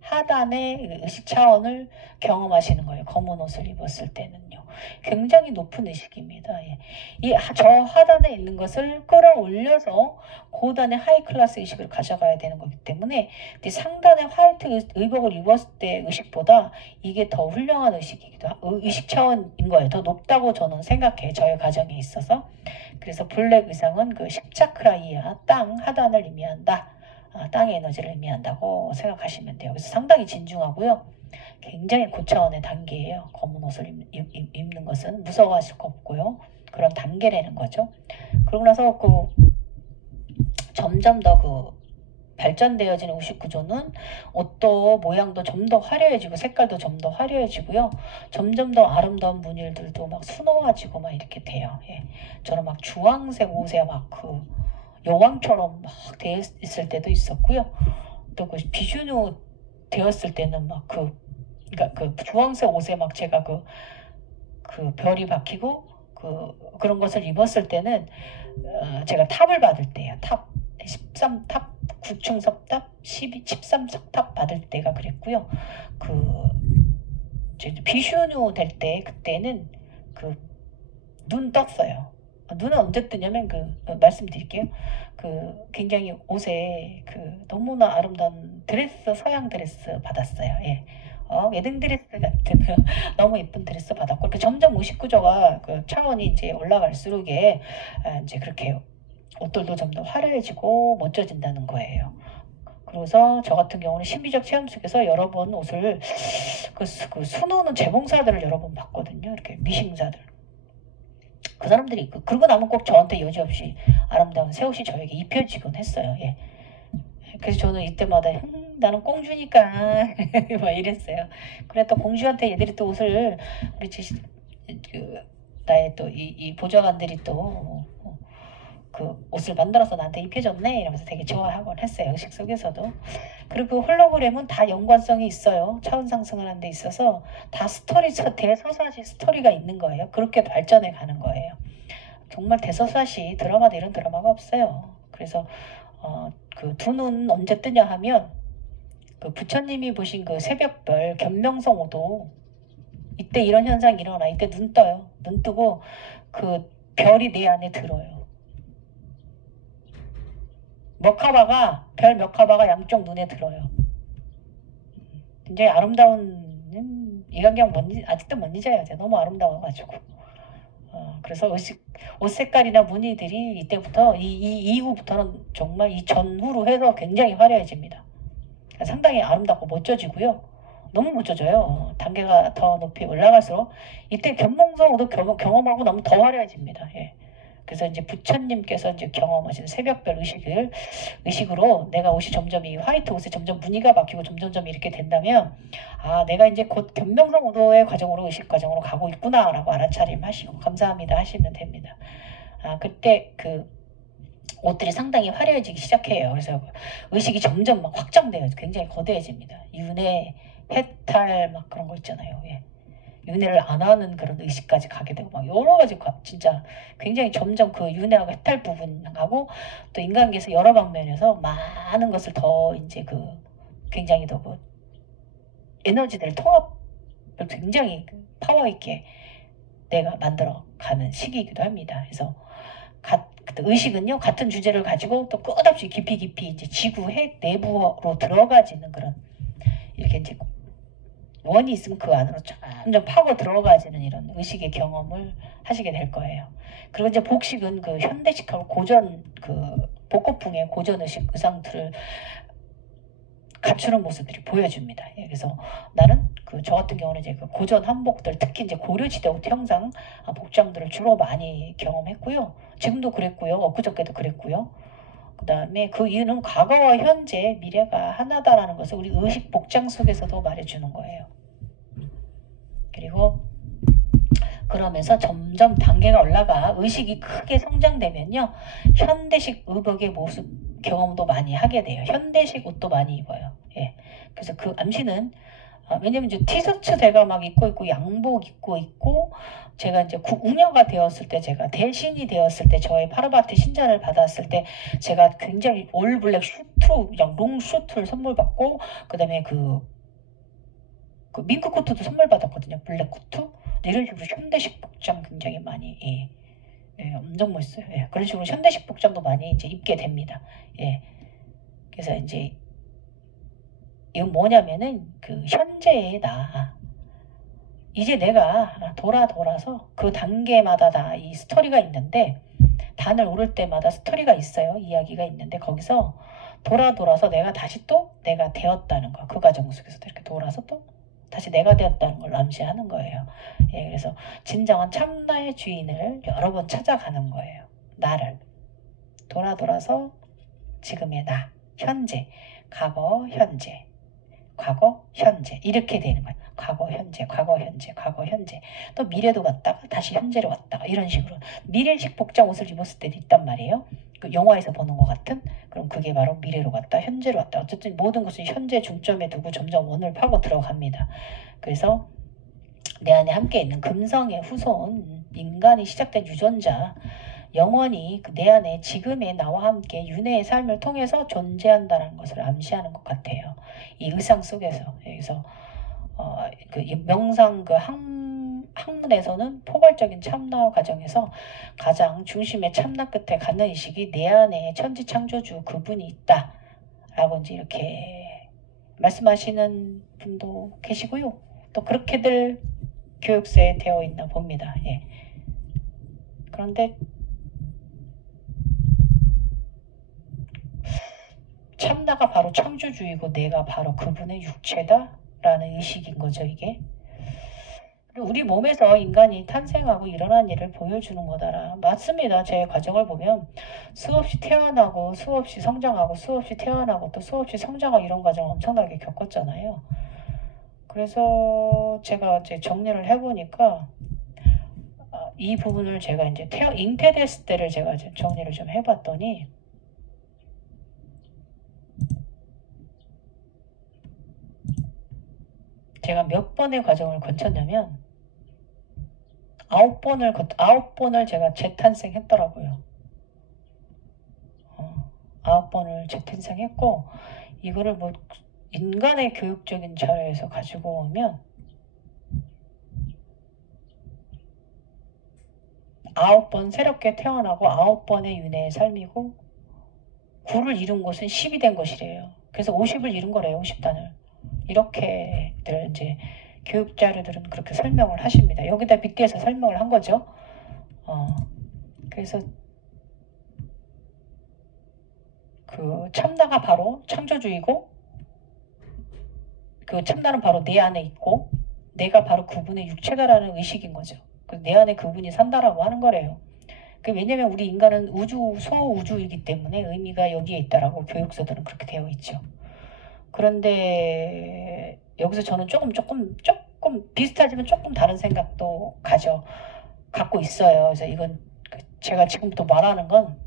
하단의 의식 차원을 경험하시는 거예요. 검은 옷을 입었을 때는요. 굉장히 높은 의식입니다. 예. 저 하단에 있는 것을 끌어올려서 고단의 하이 클래스 의식을 가져가야 되는 거기 때문에 상단의 화이트 의복을 입었을 때 의식보다 이게 더 훌륭한 의식 차원인 거예요. 더 높다고 저는 생각해요. 저의 가정에 있어서. 그래서 블랙 의상은 10차크라 이하 땅 하단을 의미한다 땅의 에너지를 의미한다고 생각하시면 돼요. 그래서 상당히 진중하고요. 굉장히 고차원의 단계예요. 검은 옷을 입는 것은 무서워하실 거 없고요. 그런 단계라는 거죠. 그러고 나서 점점 더 발전되어지는 의식 구조는 옷도 모양도 좀 더 화려해지고 색깔도 좀 더 화려해지고요. 점점 더 아름다운 무늬들도 막 수놓아지고 막 이렇게 돼요. 예. 저는 막 주황색 옷에 막 여왕처럼 막 되어 있을 때도 있었고요. 또 비주뉴 되었을 때는 막 그러니까 주황색 옷에 막 제가 별이 박히고 그런 것을 입었을 때는 제가 탑을 받을 때예요. 탑 13탑 9층 석탑 13석탑 받을 때가 그랬고요. 비슈뉴 될 때 그때는 눈 떴어요. 눈은 언제 뜨냐면 말씀드릴게요. 굉장히 옷에 너무나 아름다운 드레스, 서양 드레스 받았어요. 예. 웨딩 드레스 같은 너무 예쁜 드레스 받았고, 이렇게 점점 의식 구조가 차원이 이제 올라갈수록 이제 그렇게 옷들도 좀 더 화려해지고 멋져진다는 거예요. 그래서 저 같은 경우는 신비적 체험 속에서 여러 번 옷을 수놓는 재봉사들을 여러 번 봤거든요. 이렇게 미싱사들. 그 사람들이 그러고 나면 꼭 저한테 여지없이 아름다운 새 옷이 저에게 입혀지곤 했어요. 예. 그래서 저는 이때마다 나는 공주니까 막 이랬어요. 그래 또 공주한테 얘들이 또 옷을 나의 또 이 보좌관들이 또 옷을 만들어서 나한테 입혀줬네 이러면서 되게 좋아하곤 했어요. 의식 속에서도. 그리고 홀로그램은 다 연관성이 있어요. 차원 상승을 하는 데 있어서 다 대서사시 스토리가 있는 거예요. 그렇게 발전해 가는 거예요. 정말 대서사시 드라마도 이런 드라마가 없어요. 그래서 두 눈 언제 뜨냐 하면 부처님이 보신 새벽별 견명성 5도 이때 이런 현상이 일어나. 이때 눈 떠요. 눈 뜨고 별이 내 안에 들어요. 별 멱카바가 양쪽 눈에 들어요. 굉장히 아름다운 이광경 아직도 못 잊어요. 너무 아름다워가지고. 그래서 옷 색깔이나 무늬들이 이때부터 이 이후부터는 정말 이 전후로 해서 굉장히 화려해집니다. 상당히 아름답고 멋져지고요. 너무 멋져져요. 단계가 더 높이 올라갈수록 이때 견몽성도 경험하고 나면 더 화려해집니다. 예. 그래서 이제 부처님께서 이제 경험하시는 새벽별 의식으로 내가 옷이 점점 이 화이트 옷에 점점 무늬가 바뀌고 점점 이렇게 된다면 내가 이제 곧 견명성 오도의 과정으로 의식 과정으로 가고 있구나라고 알아차림하시고 감사합니다 하시면 됩니다. 그때 옷들이 상당히 화려해지기 시작해요. 그래서 의식이 점점 막 확장돼요. 굉장히 거대해집니다. 윤회, 해탈 막 그런 거 있잖아요. 예. 윤회를 안 하는 그런 의식까지 가게 되고 막 여러 가지 진짜 굉장히 점점 윤회하고 해탈 부분하고 또 인간계에서 여러 방면에서 많은 것을 더 이제 굉장히 더 에너지들 통합을 굉장히 파워 있게 내가 만들어 가는 시기이기도 합니다. 그래서 의식은요 같은 주제를 가지고 또 끝없이 깊이 이제 지구 핵 내부로 들어가지는 그런 이렇게 이제 원이 있으면 그 안으로 점점 파고 들어가지는 이런 의식의 경험을 하시게 될 거예요. 그리고 이제 복식은 현대식하고 고전 복고풍의 고전 의상들을 갖추는 모습들이 보여줍니다. 예, 그래서 나는 저 같은 경우는 이제 고전 한복들 특히 이제 고려시대 옷 형상 복장들을 주로 많이 경험했고요. 지금도 그랬고요. 엊그저께도 그랬고요. 그 다음에 그 이유는 과거와 현재, 미래가 하나다라는 것을 우리 의식 복장 속에서도 말해주는 거예요. 그리고 그러면서 점점 단계가 올라가 의식이 크게 성장되면요. 현대식 의복의 모습 경험도 많이 하게 돼요. 현대식 옷도 많이 입어요. 예. 그래서 암시는 왜냐면 이제 티셔츠 제가 막 입고 있고 양복 입고 있고 제가 이제 우녀가 되었을 때 제가 대신이 되었을 때 저의 파르바티 신자를 받았을 때 제가 굉장히 올 블랙 슈트 그냥 롱 슈트를 선물 받고 그다음에 밍크 코트도 선물 받았거든요. 블랙 코트. 이런 식으로 현대식 복장 굉장히 많이 엄청 멋있어요. 예. 그런 식으로 현대식 복장도 많이 이제 입게 됩니다. 예. 그래서 이제 이건 뭐냐면은 현재의 나 이제 내가 돌아서 그 단계마다 다 이 스토리가 있는데 단을 오를 때마다 스토리가 있어요. 이야기가 있는데 거기서 돌아서 내가 다시 또 내가 되었다는 거. 그 과정 속에서 이렇게 돌아서 또 다시 내가 되었다는 걸 암시하는 거예요. 예, 그래서 진정한 참나의 주인을 여러 번 찾아가는 거예요. 나를 돌아서 지금의 나, 현재, 과거, 현재, 과거, 현재 이렇게 되는 거예요. 과거, 현재, 과거, 현재, 과거, 현재. 또 미래도 갔다가 다시 현재로 왔다가 이런 식으로 미래식 복장 옷을 입었을 때도 있단 말이에요. 그 영화에서 보는 것 같은. 그럼 그게 바로 미래로 갔다 현재로 왔다. 어쨌든 모든 것을 현재 중점에 두고 점점 원을 파고 들어갑니다. 그래서 내 안에 함께 있는 금성의 후손, 인간이 시작된 유전자, 영원히 내 안에 지금의 나와 함께 윤회의 삶을 통해서 존재한다는 것을 암시하는 것 같아요. 이 의상 속에서. 그래서 그 명상 그 학문에서는 포괄적인 참나 과정에서 가장 중심의 참나 끝에 갖는 의식이 내 안에 천지창조주 그분이 있다 라고 이제 이렇게 말씀하시는 분도 계시고요. 또 그렇게들 교육서에 되어 있나 봅니다. 예. 그런데 참나가 바로 창조주이고 내가 바로 그분의 육체다 라는 의식인 거죠, 이게. 우리 몸에서 인간이 탄생하고 일어난 일을 보여주는 거다라. 맞습니다. 제 과정을 보면 수없이 태어나고 수없이 성장하고 수없이 태어나고 또 수없이 성장하고 이런 과정을 엄청나게 겪었잖아요. 그래서 제가 이제 정리를 해보니까 이 부분을 제가 이제 잉태됐을 때를 제가 이제 정리를 좀 해봤더니 제가 몇 번의 과정을 거쳤냐면 9번을 제가 재탄생했더라고요. 9번을 재탄생했고 이거를 뭐 인간의 교육적인 자료에서 가지고 오면 9번 새롭게 태어나고 9번의 윤회의 삶이고 9를 이룬 것은 10이 된 것이래요. 그래서 50을 이룬 거래요. 50단을. 이렇게들 이제 교육 자료들은 그렇게 설명을 하십니다. 여기다 빗대서 설명을 한 거죠. 그래서 그 참나가 바로 창조주이고 그 참나는 바로 내 안에 있고 내가 바로 그분의 육체다라는 의식인 거죠. 내 안에 그분이 산다라고 하는 거래요. 왜냐면 우리 인간은 우주, 소우주이기 때문에 의미가 여기에 있다라고 교육서들은 그렇게 되어 있죠. 그런데 여기서 저는 조금 비슷하지만 조금 다른 생각도 갖고 있어요. 그래서 이건 제가 지금부터 말하는 건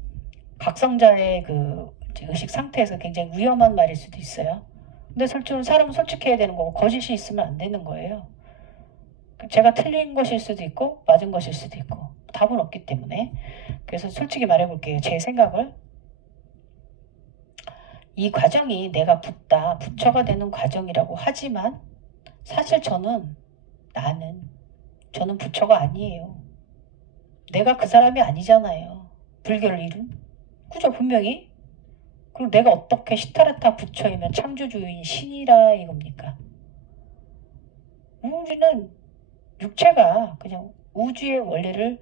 각성자의 그 의식 상태에서 굉장히 위험한 말일 수도 있어요. 근데 사람은 솔직해야 되는 거고 거짓이 있으면 안 되는 거예요. 제가 틀린 것일 수도 있고 맞은 것일 수도 있고 답은 없기 때문에. 그래서 솔직히 말해볼게요. 제 생각을. 이 과정이 내가 부처가 되는 과정이라고 하지만 사실 저는 부처가 아니에요. 내가 그 사람이 아니잖아요. 불교를 이룬. 그죠? 분명히. 그리고 내가 어떻게 시타르타 부처이면 창조주인 신이라 이겁니까? 우리는 육체가 그냥 우주의 원리를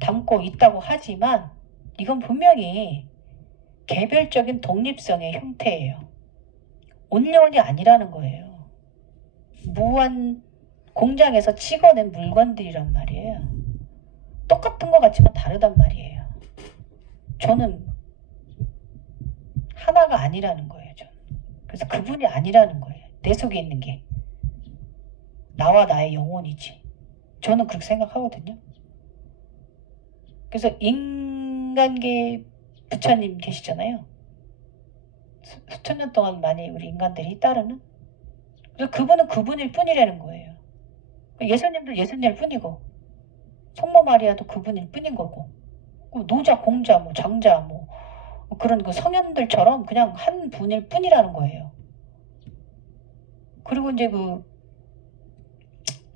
담고 있다고 하지만 이건 분명히 개별적인 독립성의 형태예요. 온전이 아니라는 거예요. 무한 공장에서 찍어낸 물건들이란 말이에요. 똑같은 것 같지만 다르단 말이에요. 저는 하나가 아니라는 거예요. 저는. 그래서 그분이 아니라는 거예요. 내 속에 있는 게. 나와 나의 영혼이지. 저는 그렇게 생각하거든요. 그래서 인간계 부처님 계시잖아요. 수천 년 동안 많이 우리 인간들이 따르는. 그래서 그분은 그분일 뿐이라는 거예요. 예수님도 예수님일 뿐이고 성모 마리아도 그분일 뿐인 거고 노자, 공자, 장자 그런 그 성현들처럼 그냥 한 분일 뿐이라는 거예요. 그리고 이제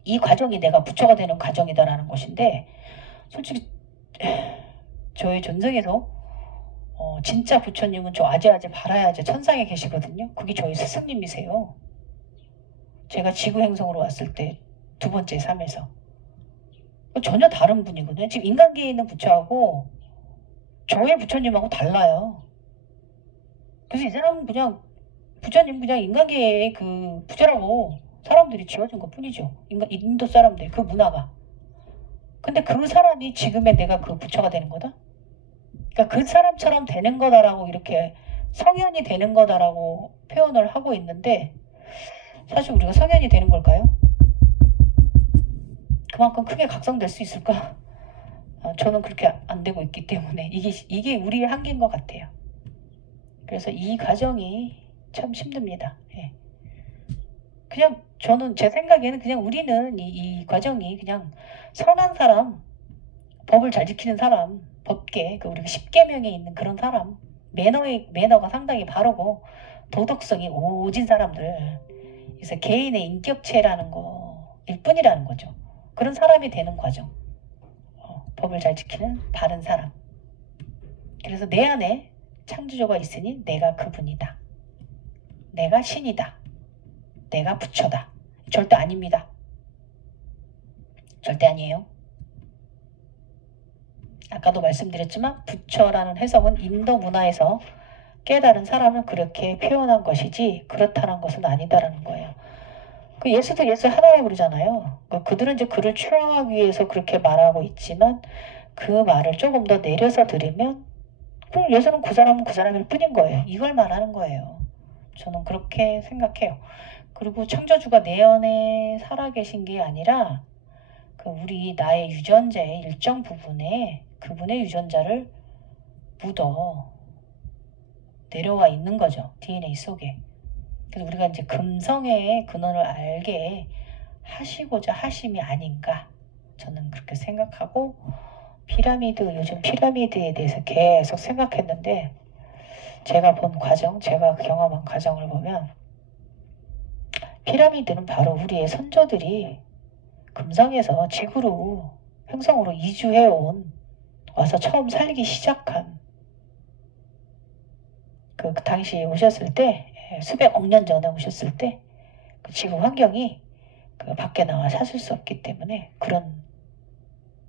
이 과정이 내가 부처가 되는 과정이다라는 것인데 솔직히 저의 전생에서 진짜 부처님은 저 아재아재 바라야재 천상에 계시거든요. 그게 저희 스승님이세요. 제가 지구 행성으로 왔을 때 두 번째 삶에서 전혀 다른 분이거든요. 지금 인간계에 있는 부처하고 저의 부처님하고 달라요. 그래서 이 사람은 그냥 부처님 그냥 인간계의 그 부처라고 사람들이 지어준 것 뿐이죠. 인도 사람들 그 문화가. 근데 그 사람이 지금의 내가 그 부처가 되는 거다. 그러니까 그 사람처럼 되는 거다라고 이렇게 성현이 되는 거다라고 표현을 하고 있는데 사실 우리가 성현이 되는 걸까요? 그만큼 크게 각성될 수 있을까? 저는 그렇게 안 되고 있기 때문에 이게 우리의 한계인 것 같아요. 그래서 이 과정이 참 힘듭니다. 예. 그냥 저는 제 생각에는 그냥 우리는 이 과정이 그냥 선한 사람, 법을 잘 지키는 사람, 법계, 우리가 10계명에 있는 그런 사람, 매너가 상당히 바르고 도덕성이 오진 사람들, 그래서 개인의 인격체라는 거일 뿐이라는 거죠. 그런 사람이 되는 과정. 법을 잘 지키는 바른 사람. 그래서 내 안에 창조주가 있으니 내가 그분이다. 내가 신이다. 내가 부처다. 절대 아닙니다. 절대 아니에요. 아까도 말씀드렸지만 부처라는 해석은 인도 문화에서 깨달은 사람을 그렇게 표현한 것이지 그렇다는 것은 아니다라는 거예요. 그 예수도 예수 하나라고 그러잖아요. 그들은 이제 그를 추앙하기 위해서 그렇게 말하고 있지만 그 말을 조금 더 내려서 들으면 그럼 예수는 그 사람은 그 사람일 뿐인 거예요. 이걸 말하는 거예요. 저는 그렇게 생각해요. 그리고 창조주가 내 안에 살아계신 게 아니라 우리 나의 유전자의 일정 부분에 그분의 유전자를 묻어 내려와 있는 거죠. DNA 속에. 그래서 우리가 이제 금성의 근원을 알게 하시고자 하심이 아닌가 저는 그렇게 생각하고 요즘 피라미드에 대해서 계속 생각했는데 제가 본 과정, 제가 경험한 과정을 보면 피라미드는 바로 우리의 선조들이 금성에서 지구로 행성으로 이주해온 와서 처음 살기 시작한 그 당시 오셨을 때 수백억 년 전에 오셨을 때 그 지구 환경이 밖에 나와 사실 수 없기 때문에 그런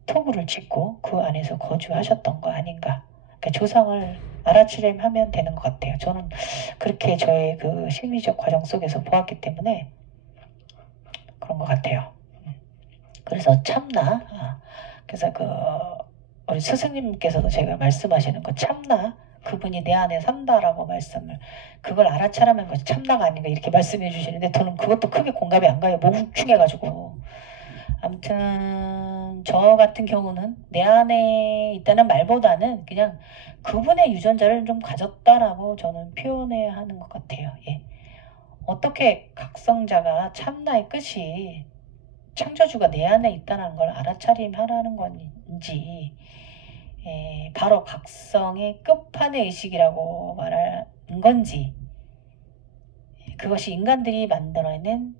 토구를 짓고 그 안에서 거주하셨던 거 아닌가. 그러니까 조상을 알아차림하면 되는 것 같아요. 저는 그렇게 저의 그 심리적 과정 속에서 보았기 때문에 그런 것 같아요. 그래서 참나. 그래서 우리 스승님께서도 제가 말씀하시는 거 참나. 그분이 내 안에 산다라고 말씀을 그걸 알아차리는 것이 참나가 아닌가 이렇게 말씀해 주시는데 저는 그것도 크게 공감이 안 가요. 뭉충해가지고. 아무튼 저 같은 경우는 내 안에 있다는 말보다는 그냥 그분의 유전자를 좀 가졌다라고 저는 표현해야 하는 것 같아요. 예. 어떻게 각성자가 참나의 끝이 창조주가 내 안에 있다는 걸 알아차림하라는 건지 바로 각성의 끝판의 의식이라고 말하는 건지 그것이 인간들이 만들어낸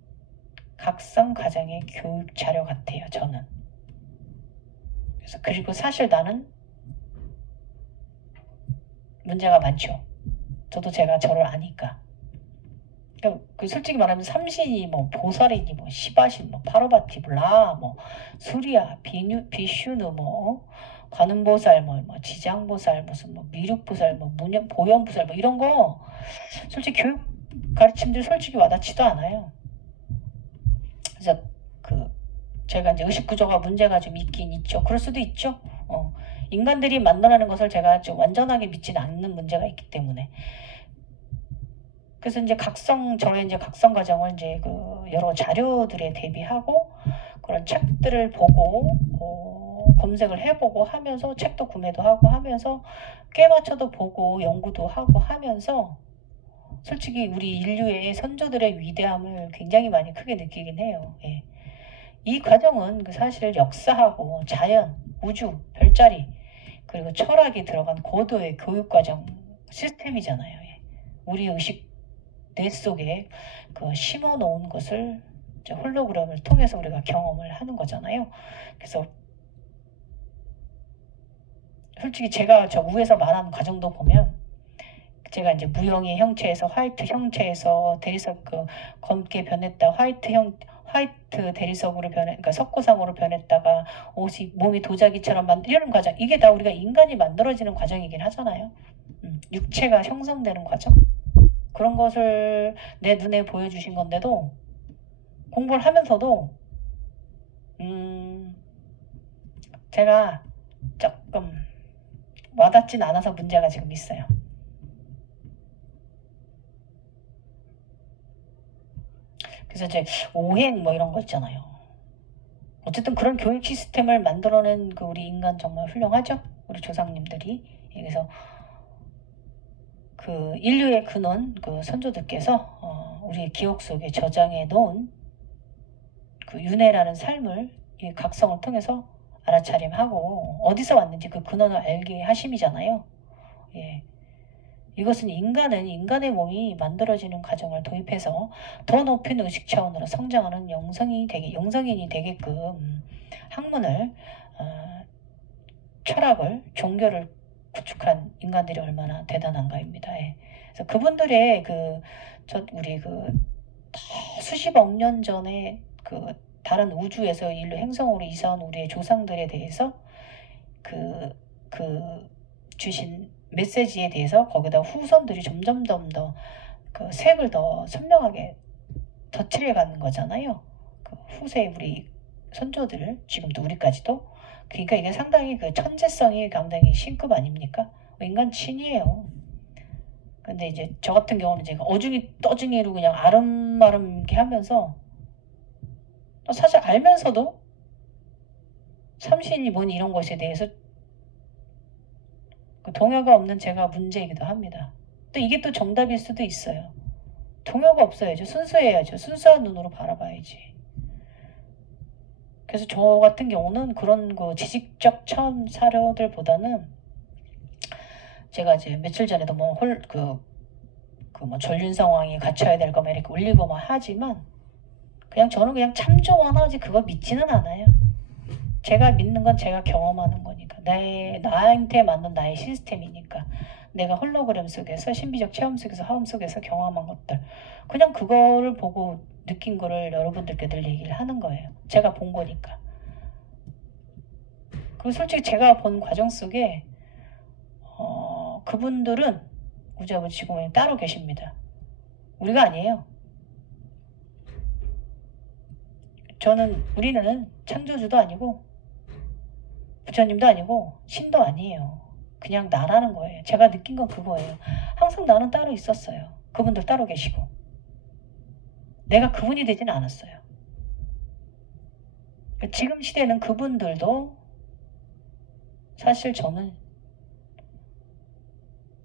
각성 과정의 교육 자료 같아요. 저는. 그래서 그리고 사실 나는 문제가 많죠. 저도 제가 저를 아니까. 솔직히 말하면 삼신이 뭐 보살이니 뭐 시바신 뭐 파르바티 라 뭐 수리야 비슈누 뭐 관음보살 뭐 지장보살 무슨 뭐 미륵보살 뭐 보현보살 뭐 이런 거 솔직히 교육 가르침들 솔직히 와닿지도 않아요. 그래서 제가 이제 의식 구조가 문제가 좀 있긴 있죠. 그럴 수도 있죠. 인간들이 만들어내는 것을 제가 좀 완전하게 믿지는 않는 문제가 있기 때문에. 그래서 이제 저의 이제 각성 과정을 이제 여러 자료들에 대비하고 그런 책들을 보고 검색을 해보고 하면서 책도 구매도 하고 하면서 꽤 맞춰도 보고 연구도 하고 하면서 솔직히 우리 인류의 선조들의 위대함을 굉장히 많이 크게 느끼긴 해요. 예. 이 과정은 사실 역사하고 자연, 우주, 별자리 그리고 철학이 들어간 고도의 교육과정 시스템이잖아요. 예. 우리 의식 뇌 속에 심어놓은 것을 홀로그램을 통해서 우리가 경험을 하는 거잖아요. 그래서 솔직히 제가 저 위에서 말하는 과정도 보면 제가 이제 무형의 형체에서 화이트 형체에서 대리석 검게 변했다 화이트 대리석으로 그러니까 석고상으로 변했다가 몸이 도자기처럼 이런 과정 이게 다 우리가 인간이 만들어지는 과정이긴 하잖아요. 육체가 형성되는 과정, 그런 것을 내 눈에 보여주신 건데도 공부를 하면서도 제가 조금 와닿진 않아서 문제가 지금 있어요. 그래서 이제 오행 뭐 이런 거 있잖아요. 어쨌든 그런 교육 시스템을 만들어낸 그 우리 인간 정말 훌륭하죠? 우리 조상님들이. 그래서 그 인류의 근원, 그 선조들께서 우리의 기억 속에 저장해 놓은 그 윤회라는 삶을 이 각성을 통해서 알아차림하고 어디서 왔는지 그 근원을 알게 하심이잖아요. 예. 이것은 인간은 인간의 몸이 만들어지는 과정을 도입해서 더 높은 의식 차원으로 성장하는 영성인이 되게끔 학문을, 철학을, 종교를 구축한 인간들이 얼마나 대단한가입니다. 예. 그래서 그분들의 우리 수십억 년 전에 그 다른 우주에서 인류 행성으로 이사한 우리의 조상들에 대해서 주신 메시지에 대해서 거기다 후손들이 점점 더 그 색을 더 선명하게 덧칠해가는 거잖아요. 그 후세 우리 선조들, 지금도 우리까지도. 그러니까 이게 상당히 그 천재성이 상당히 신급 아닙니까? 인간 친이에요. 근데 이제 저 같은 경우는 제가 어중이 떠중이로 그냥 아름아름게 하면서 사실 알면서도 삼신이 뭔 이런 것에 대해서 그 동요가 없는 제가 문제이기도 합니다. 또 이게 또 정답일 수도 있어요. 동요가 없어야죠. 순수해야죠. 순수한 눈으로 바라봐야지. 그래서 저 같은 경우는 그런 그 지식적 차원 사료들보다는 제가 이제 며칠 전에도 뭐 전륜 상황이 갖춰야 될 거면 이렇게 올리고 막 하지만 저는 그냥 참조만 하지 그거 믿지는 않아요. 제가 믿는 건 제가 경험하는 거니까. 나한테 맞는 나의 시스템이니까. 내가 홀로그램 속에서, 신비적 체험 속에서, 화음 속에서 경험한 것들. 그냥 그거를 보고 느낀 거를 여러분들께 늘 얘기를 하는 거예요. 제가 본 거니까. 그리고 솔직히 제가 본 과정 속에 그분들은 우리 아버지 지금은 따로 계십니다. 우리가 아니에요. 우리는 창조주도 아니고 부처님도 아니고 신도 아니에요. 그냥 나라는 거예요. 제가 느낀 건 그거예요. 항상 나는 따로 있었어요. 그분들 따로 계시고 내가 그분이 되진 않았어요. 지금 시대는 그분들도 사실 저는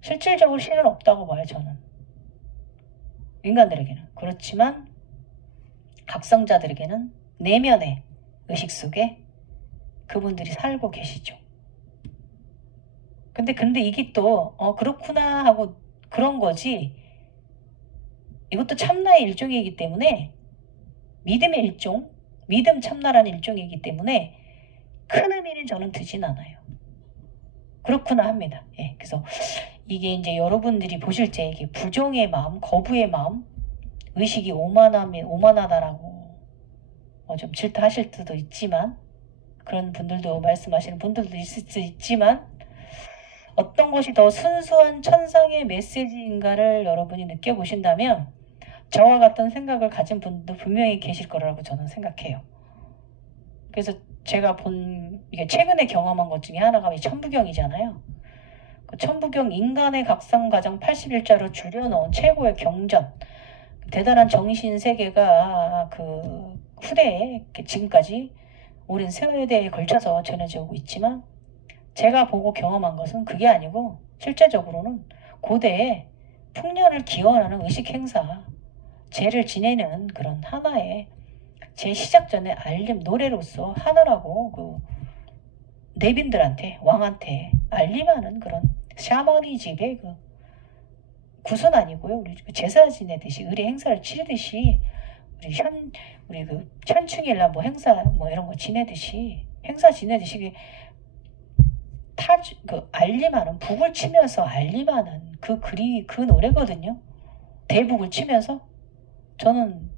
실질적으로 신은 없다고 봐요. 저는 인간들에게는. 그렇지만 각성자들에게는 내면의 의식 속에 그분들이 살고 계시죠. 근데 이게 또 그렇구나 하고 그런 거지. 이것도 참나의 일종이기 때문에 믿음의 일종, 믿음 참나라는 일종이기 때문에 큰 의미는 저는 두진 않아요. 그렇구나 합니다. 예, 그래서 이게 이제 여러분들이 보실 때 이게 부정의 마음, 거부의 마음, 의식이 오만하다라고 좀 질타하실 수도 있지만 그런 분들도 말씀하시는 분들도 있을 수 있지만 어떤 것이 더 순수한 천상의 메시지인가를 여러분이 느껴보신다면 저와 같은 생각을 가진 분도 분명히 계실 거라고 저는 생각해요. 그래서 제가 이게 최근에 경험한 것 중에 하나가 이 천부경이잖아요. 그 천부경 인간의 각성 과정 81자로 줄여놓은 최고의 경전, 대단한 정신 세계가 그 후대에 지금까지 오랜 세대에 걸쳐서 전해져 오고 있지만 제가 보고 경험한 것은 그게 아니고 실제적으로는 고대에 풍년을 기원하는 의식 행사, 죄를 지내는 그런 하나의 제 시작 전에 알림 노래로서 하느라고 그 내빈들한테 왕한테 알림하는 그런 샤머니즘의 그 구선 아니고요. 우리 제사 지내듯이 의례 행사를 치르듯이 우리 그 현충일날 뭐 행사 뭐 이런 거 지내듯이 행사 지내듯이 알림하는 북을 치면서 알림하는 그 노래거든요. 대북을 치면서 저는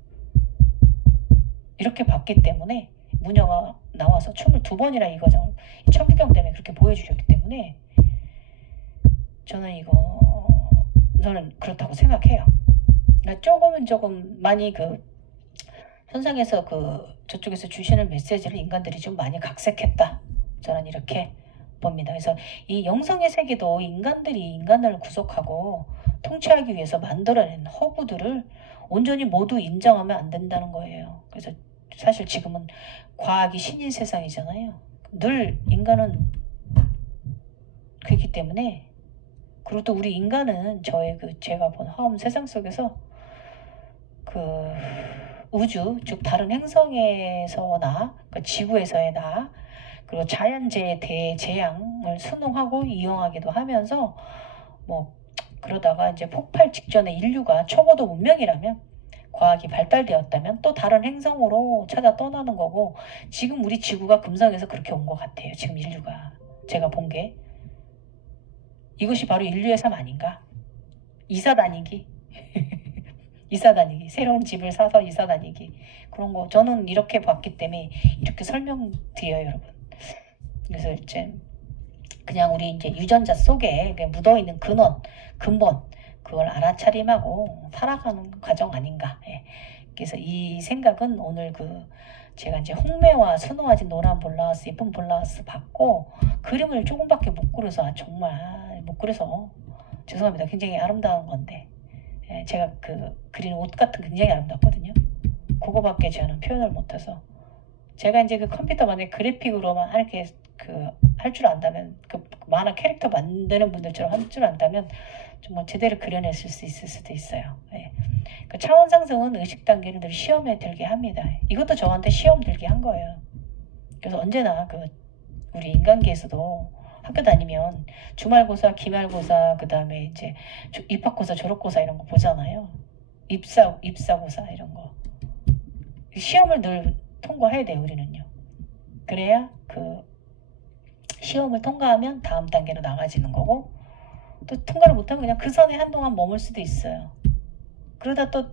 이렇게 봤기 때문에 무녀가 나와서 춤을 2번이나 이 과정을 천부경 때문에 그렇게 보여주셨기 때문에 저는 그렇다고 생각해요. 그러니까 조금 많이 현상에서 저쪽에서 주시는 메시지를 인간들이 좀 많이 각색했다. 저는 이렇게 봅니다. 그래서 이 영성의 세계도 인간들이 인간을 구속하고 통치하기 위해서 만들어낸 허구들을 온전히 모두 인정하면 안 된다는 거예요. 그래서 사실 지금은 과학이 신인 세상이잖아요. 늘 인간은 그렇기 때문에, 그리고 또 우리 인간은 제가 본 화엄 세상 속에서 우주, 즉 다른 행성에서나 지구에서의 나, 그리고 자연재해 대재앙을 순응하고 이용하기도 하면서 그러다가 이제 폭발 직전에 인류가 초고도 문명이라면, 과학이 발달되었다면 또 다른 행성으로 찾아 떠나는 거고, 지금 우리 지구가 금성에서 그렇게 온 것 같아요. 지금 인류가 제가 본 게 이것이 바로 인류의 삶 아닌가? 이사 다니기 이사 다니기, 새로운 집을 사서 이사 다니기, 그런 거 저는 이렇게 봤기 때문에 이렇게 설명드려요, 여러분. 그래서 이제 그냥 우리 이제 유전자 속에 묻어있는 근본, 그걸 알아차림하고 살아가는 과정 아닌가. 예. 그래서 이 생각은 오늘 제가 이제 홍매와 스노아진 노란 볼라우스, 예쁜 볼라우스 받고 그림을 조금밖에 못 그려서, 정말 못 그려서 죄송합니다. 굉장히 아름다운 건데, 예, 제가 그리는 옷 같은 굉장히 아름답거든요. 그거밖에 저는 표현을 못해서, 제가 이제 컴퓨터만의 그래픽으로만 이렇게 할 줄 안다면, 만화 캐릭터 만드는 분들처럼 할 줄 안다면 정말 제대로 그려냈을 수 있을 수도 있어요. 예. 차원 상승은 의식 단계를 늘 시험에 들게 합니다. 이것도 저한테 시험 들게 한 거예요. 그래서 언제나 우리 인간계에서도 학교 다니면 주말고사, 기말고사, 그 다음에 이제 입학고사, 졸업고사 이런 거 보잖아요. 입사고사 이런 거. 시험을 늘 통과해야 돼요, 우리는요. 그래야 시험을 통과하면 다음 단계로 나가지는 거고, 또 통과를 못하면 그냥 그 선에 한동안 머물 수도 있어요. 그러다 또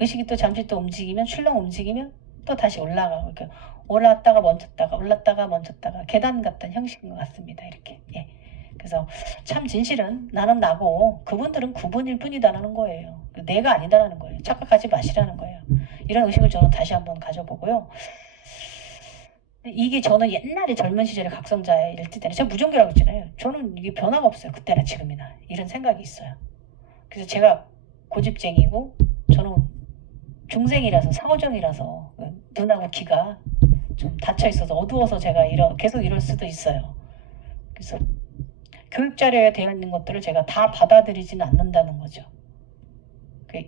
의식이 또 잠시 또 움직이면, 출렁 움직이면 또 다시 올라가고, 이렇게 올랐다가 멈췄다가 올랐다가 멈췄다가 계단 같은 형식인 것 같습니다. 이렇게. 예. 그래서 참 진실은 나는 나고 그분들은 그분일 뿐이다라는 거예요. 내가 아니다라는 거예요. 착각하지 마시라는 거예요. 이런 의식을 저는 다시 한번 가져보고요. 이게 저는 옛날에 젊은 시절에 각성자일 때는 제가 무종교라고 했잖아요. 저는 이게 변화가 없어요. 그때나 지금이나. 이런 생각이 있어요. 그래서 제가 고집쟁이고, 저는 중생이라서, 상호정이라서 눈하고 귀가 좀 닫혀 있어서 어두워서 제가 계속 이럴 수도 있어요. 그래서 교육 자료에 되어 있는 것들을 제가 다 받아들이지는 않는다는 거죠.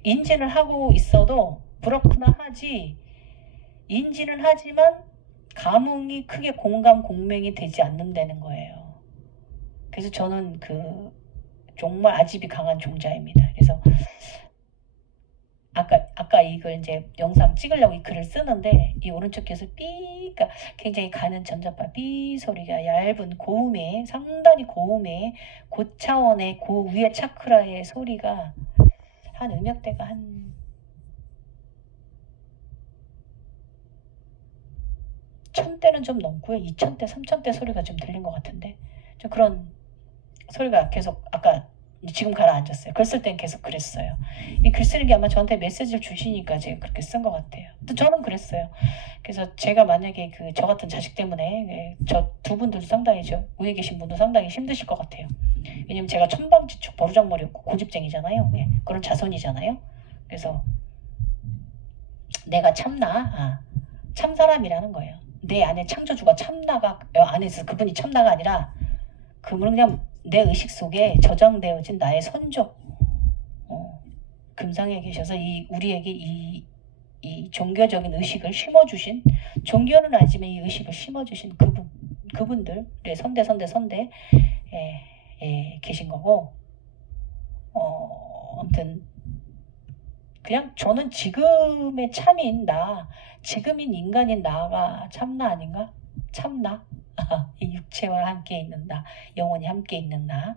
인지는 하고 있어도 그렇구나 하지, 인지는 하지만 감흥이 크게 공명이 되지 않는다는 거예요. 그래서 저는 정말 아집이 강한 종자입니다. 그래서 아까 이걸 이제 영상 찍으려고 이 글을 쓰는데, 이 오른쪽 귀에서 삐가 굉장히 가는 전자파 삐 소리가 얇은 고음의, 상당히 고음의 고차원의 위의 차크라의 소리가 한 음역대가 한 1000대는 좀 넘고요. 2000대, 3000대 소리가 좀 들린 것 같은데, 좀 그런 소리가 계속, 아까 지금 가라앉았어요. 글 쓸 땐 계속 그랬어요. 이 글 쓰는 게 아마 저한테 메시지를 주시니까 제가 그렇게 쓴 것 같아요. 또 저는 그랬어요. 그래서 제가 만약에 저 같은 자식 때문에 저 두 분들도 상당히, 위에 계신 분도 상당히 힘드실 것 같아요. 왜냐면 제가 천방지축 버르장머리였고 고집쟁이잖아요. 예, 그런 자손이잖아요. 그래서 내가 참 사람이라는 거예요. 내 안에 창조주가 참나가 안에서, 그분이 참나가 아니라 그분은 그냥 내 의식 속에 저장되어진 나의 선조, 금상에 계셔서 우리에게 이 종교적인 의식을 심어주신, 종교는 아니지만 이 의식을 심어주신 그분들의 선대 계신 거고, 아무튼 그냥 저는 지금의 참인 지금인 인간인 나가 참나 아닌가? 참나? 이 육체와 함께 있는 나, 영원히 함께 있는 나.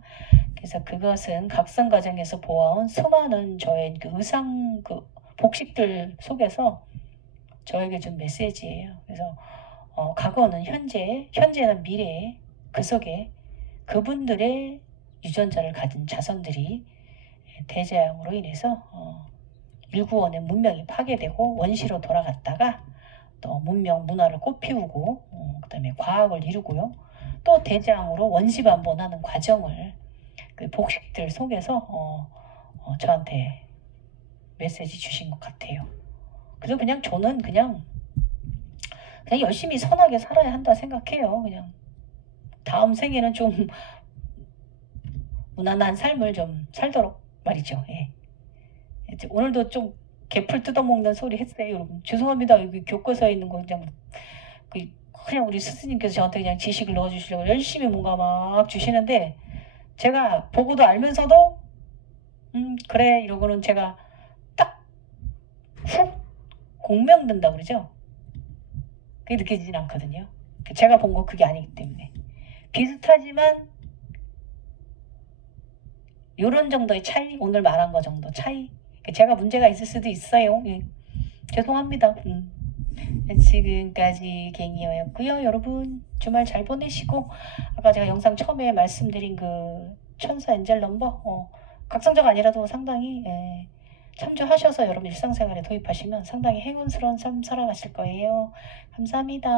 그래서 그것은 각성 과정에서 보아온 수많은 저의 복식들 속에서 저에게 준 메시지예요. 그래서 과거는 현재는 미래, 그 속에 그분들의 유전자를 가진 자손들이 대재앙으로 인해서 일구원의 문명이 파괴되고 원시로 돌아갔다가 또 문명 문화를 꽃피우고 그 다음에 과학을 이루고요. 또 대재앙으로 원시반복하는 과정을 그 복식들 속에서 저한테 메시지 주신 것 같아요. 그래서 그냥 저는 그냥 열심히 선하게 살아야 한다 생각해요. 그냥 다음 생에는 좀 무난한 삶을 좀 살도록 말이죠. 예. 오늘도 좀 개풀 뜯어먹는 소리 했어요, 여러분. 죄송합니다. 여기 교과서에 있는 거 그냥 우리 스승님께서 저한테 그냥 지식을 넣어주시려고 열심히 뭔가 막 주시는데 제가 보고도 알면서도 그래 이러고는 제가 딱 훅 공명된다 그러죠. 그게 느껴지진 않거든요. 제가 본 거 그게 아니기 때문에 비슷하지만 요런 정도의 차이, 오늘 말한 거 정도 차이. 제가 문제가 있을 수도 있어요. 예. 죄송합니다. 지금까지 갱이어였고요. 여러분 주말 잘 보내시고 아까 제가 영상 처음에 말씀드린 그 천사 엔젤 넘버 각성자가 아니라도 상당히 참조하셔서 여러분 일상생활에 도입하시면 상당히 행운스러운 삶 살아가실 거예요. 감사합니다.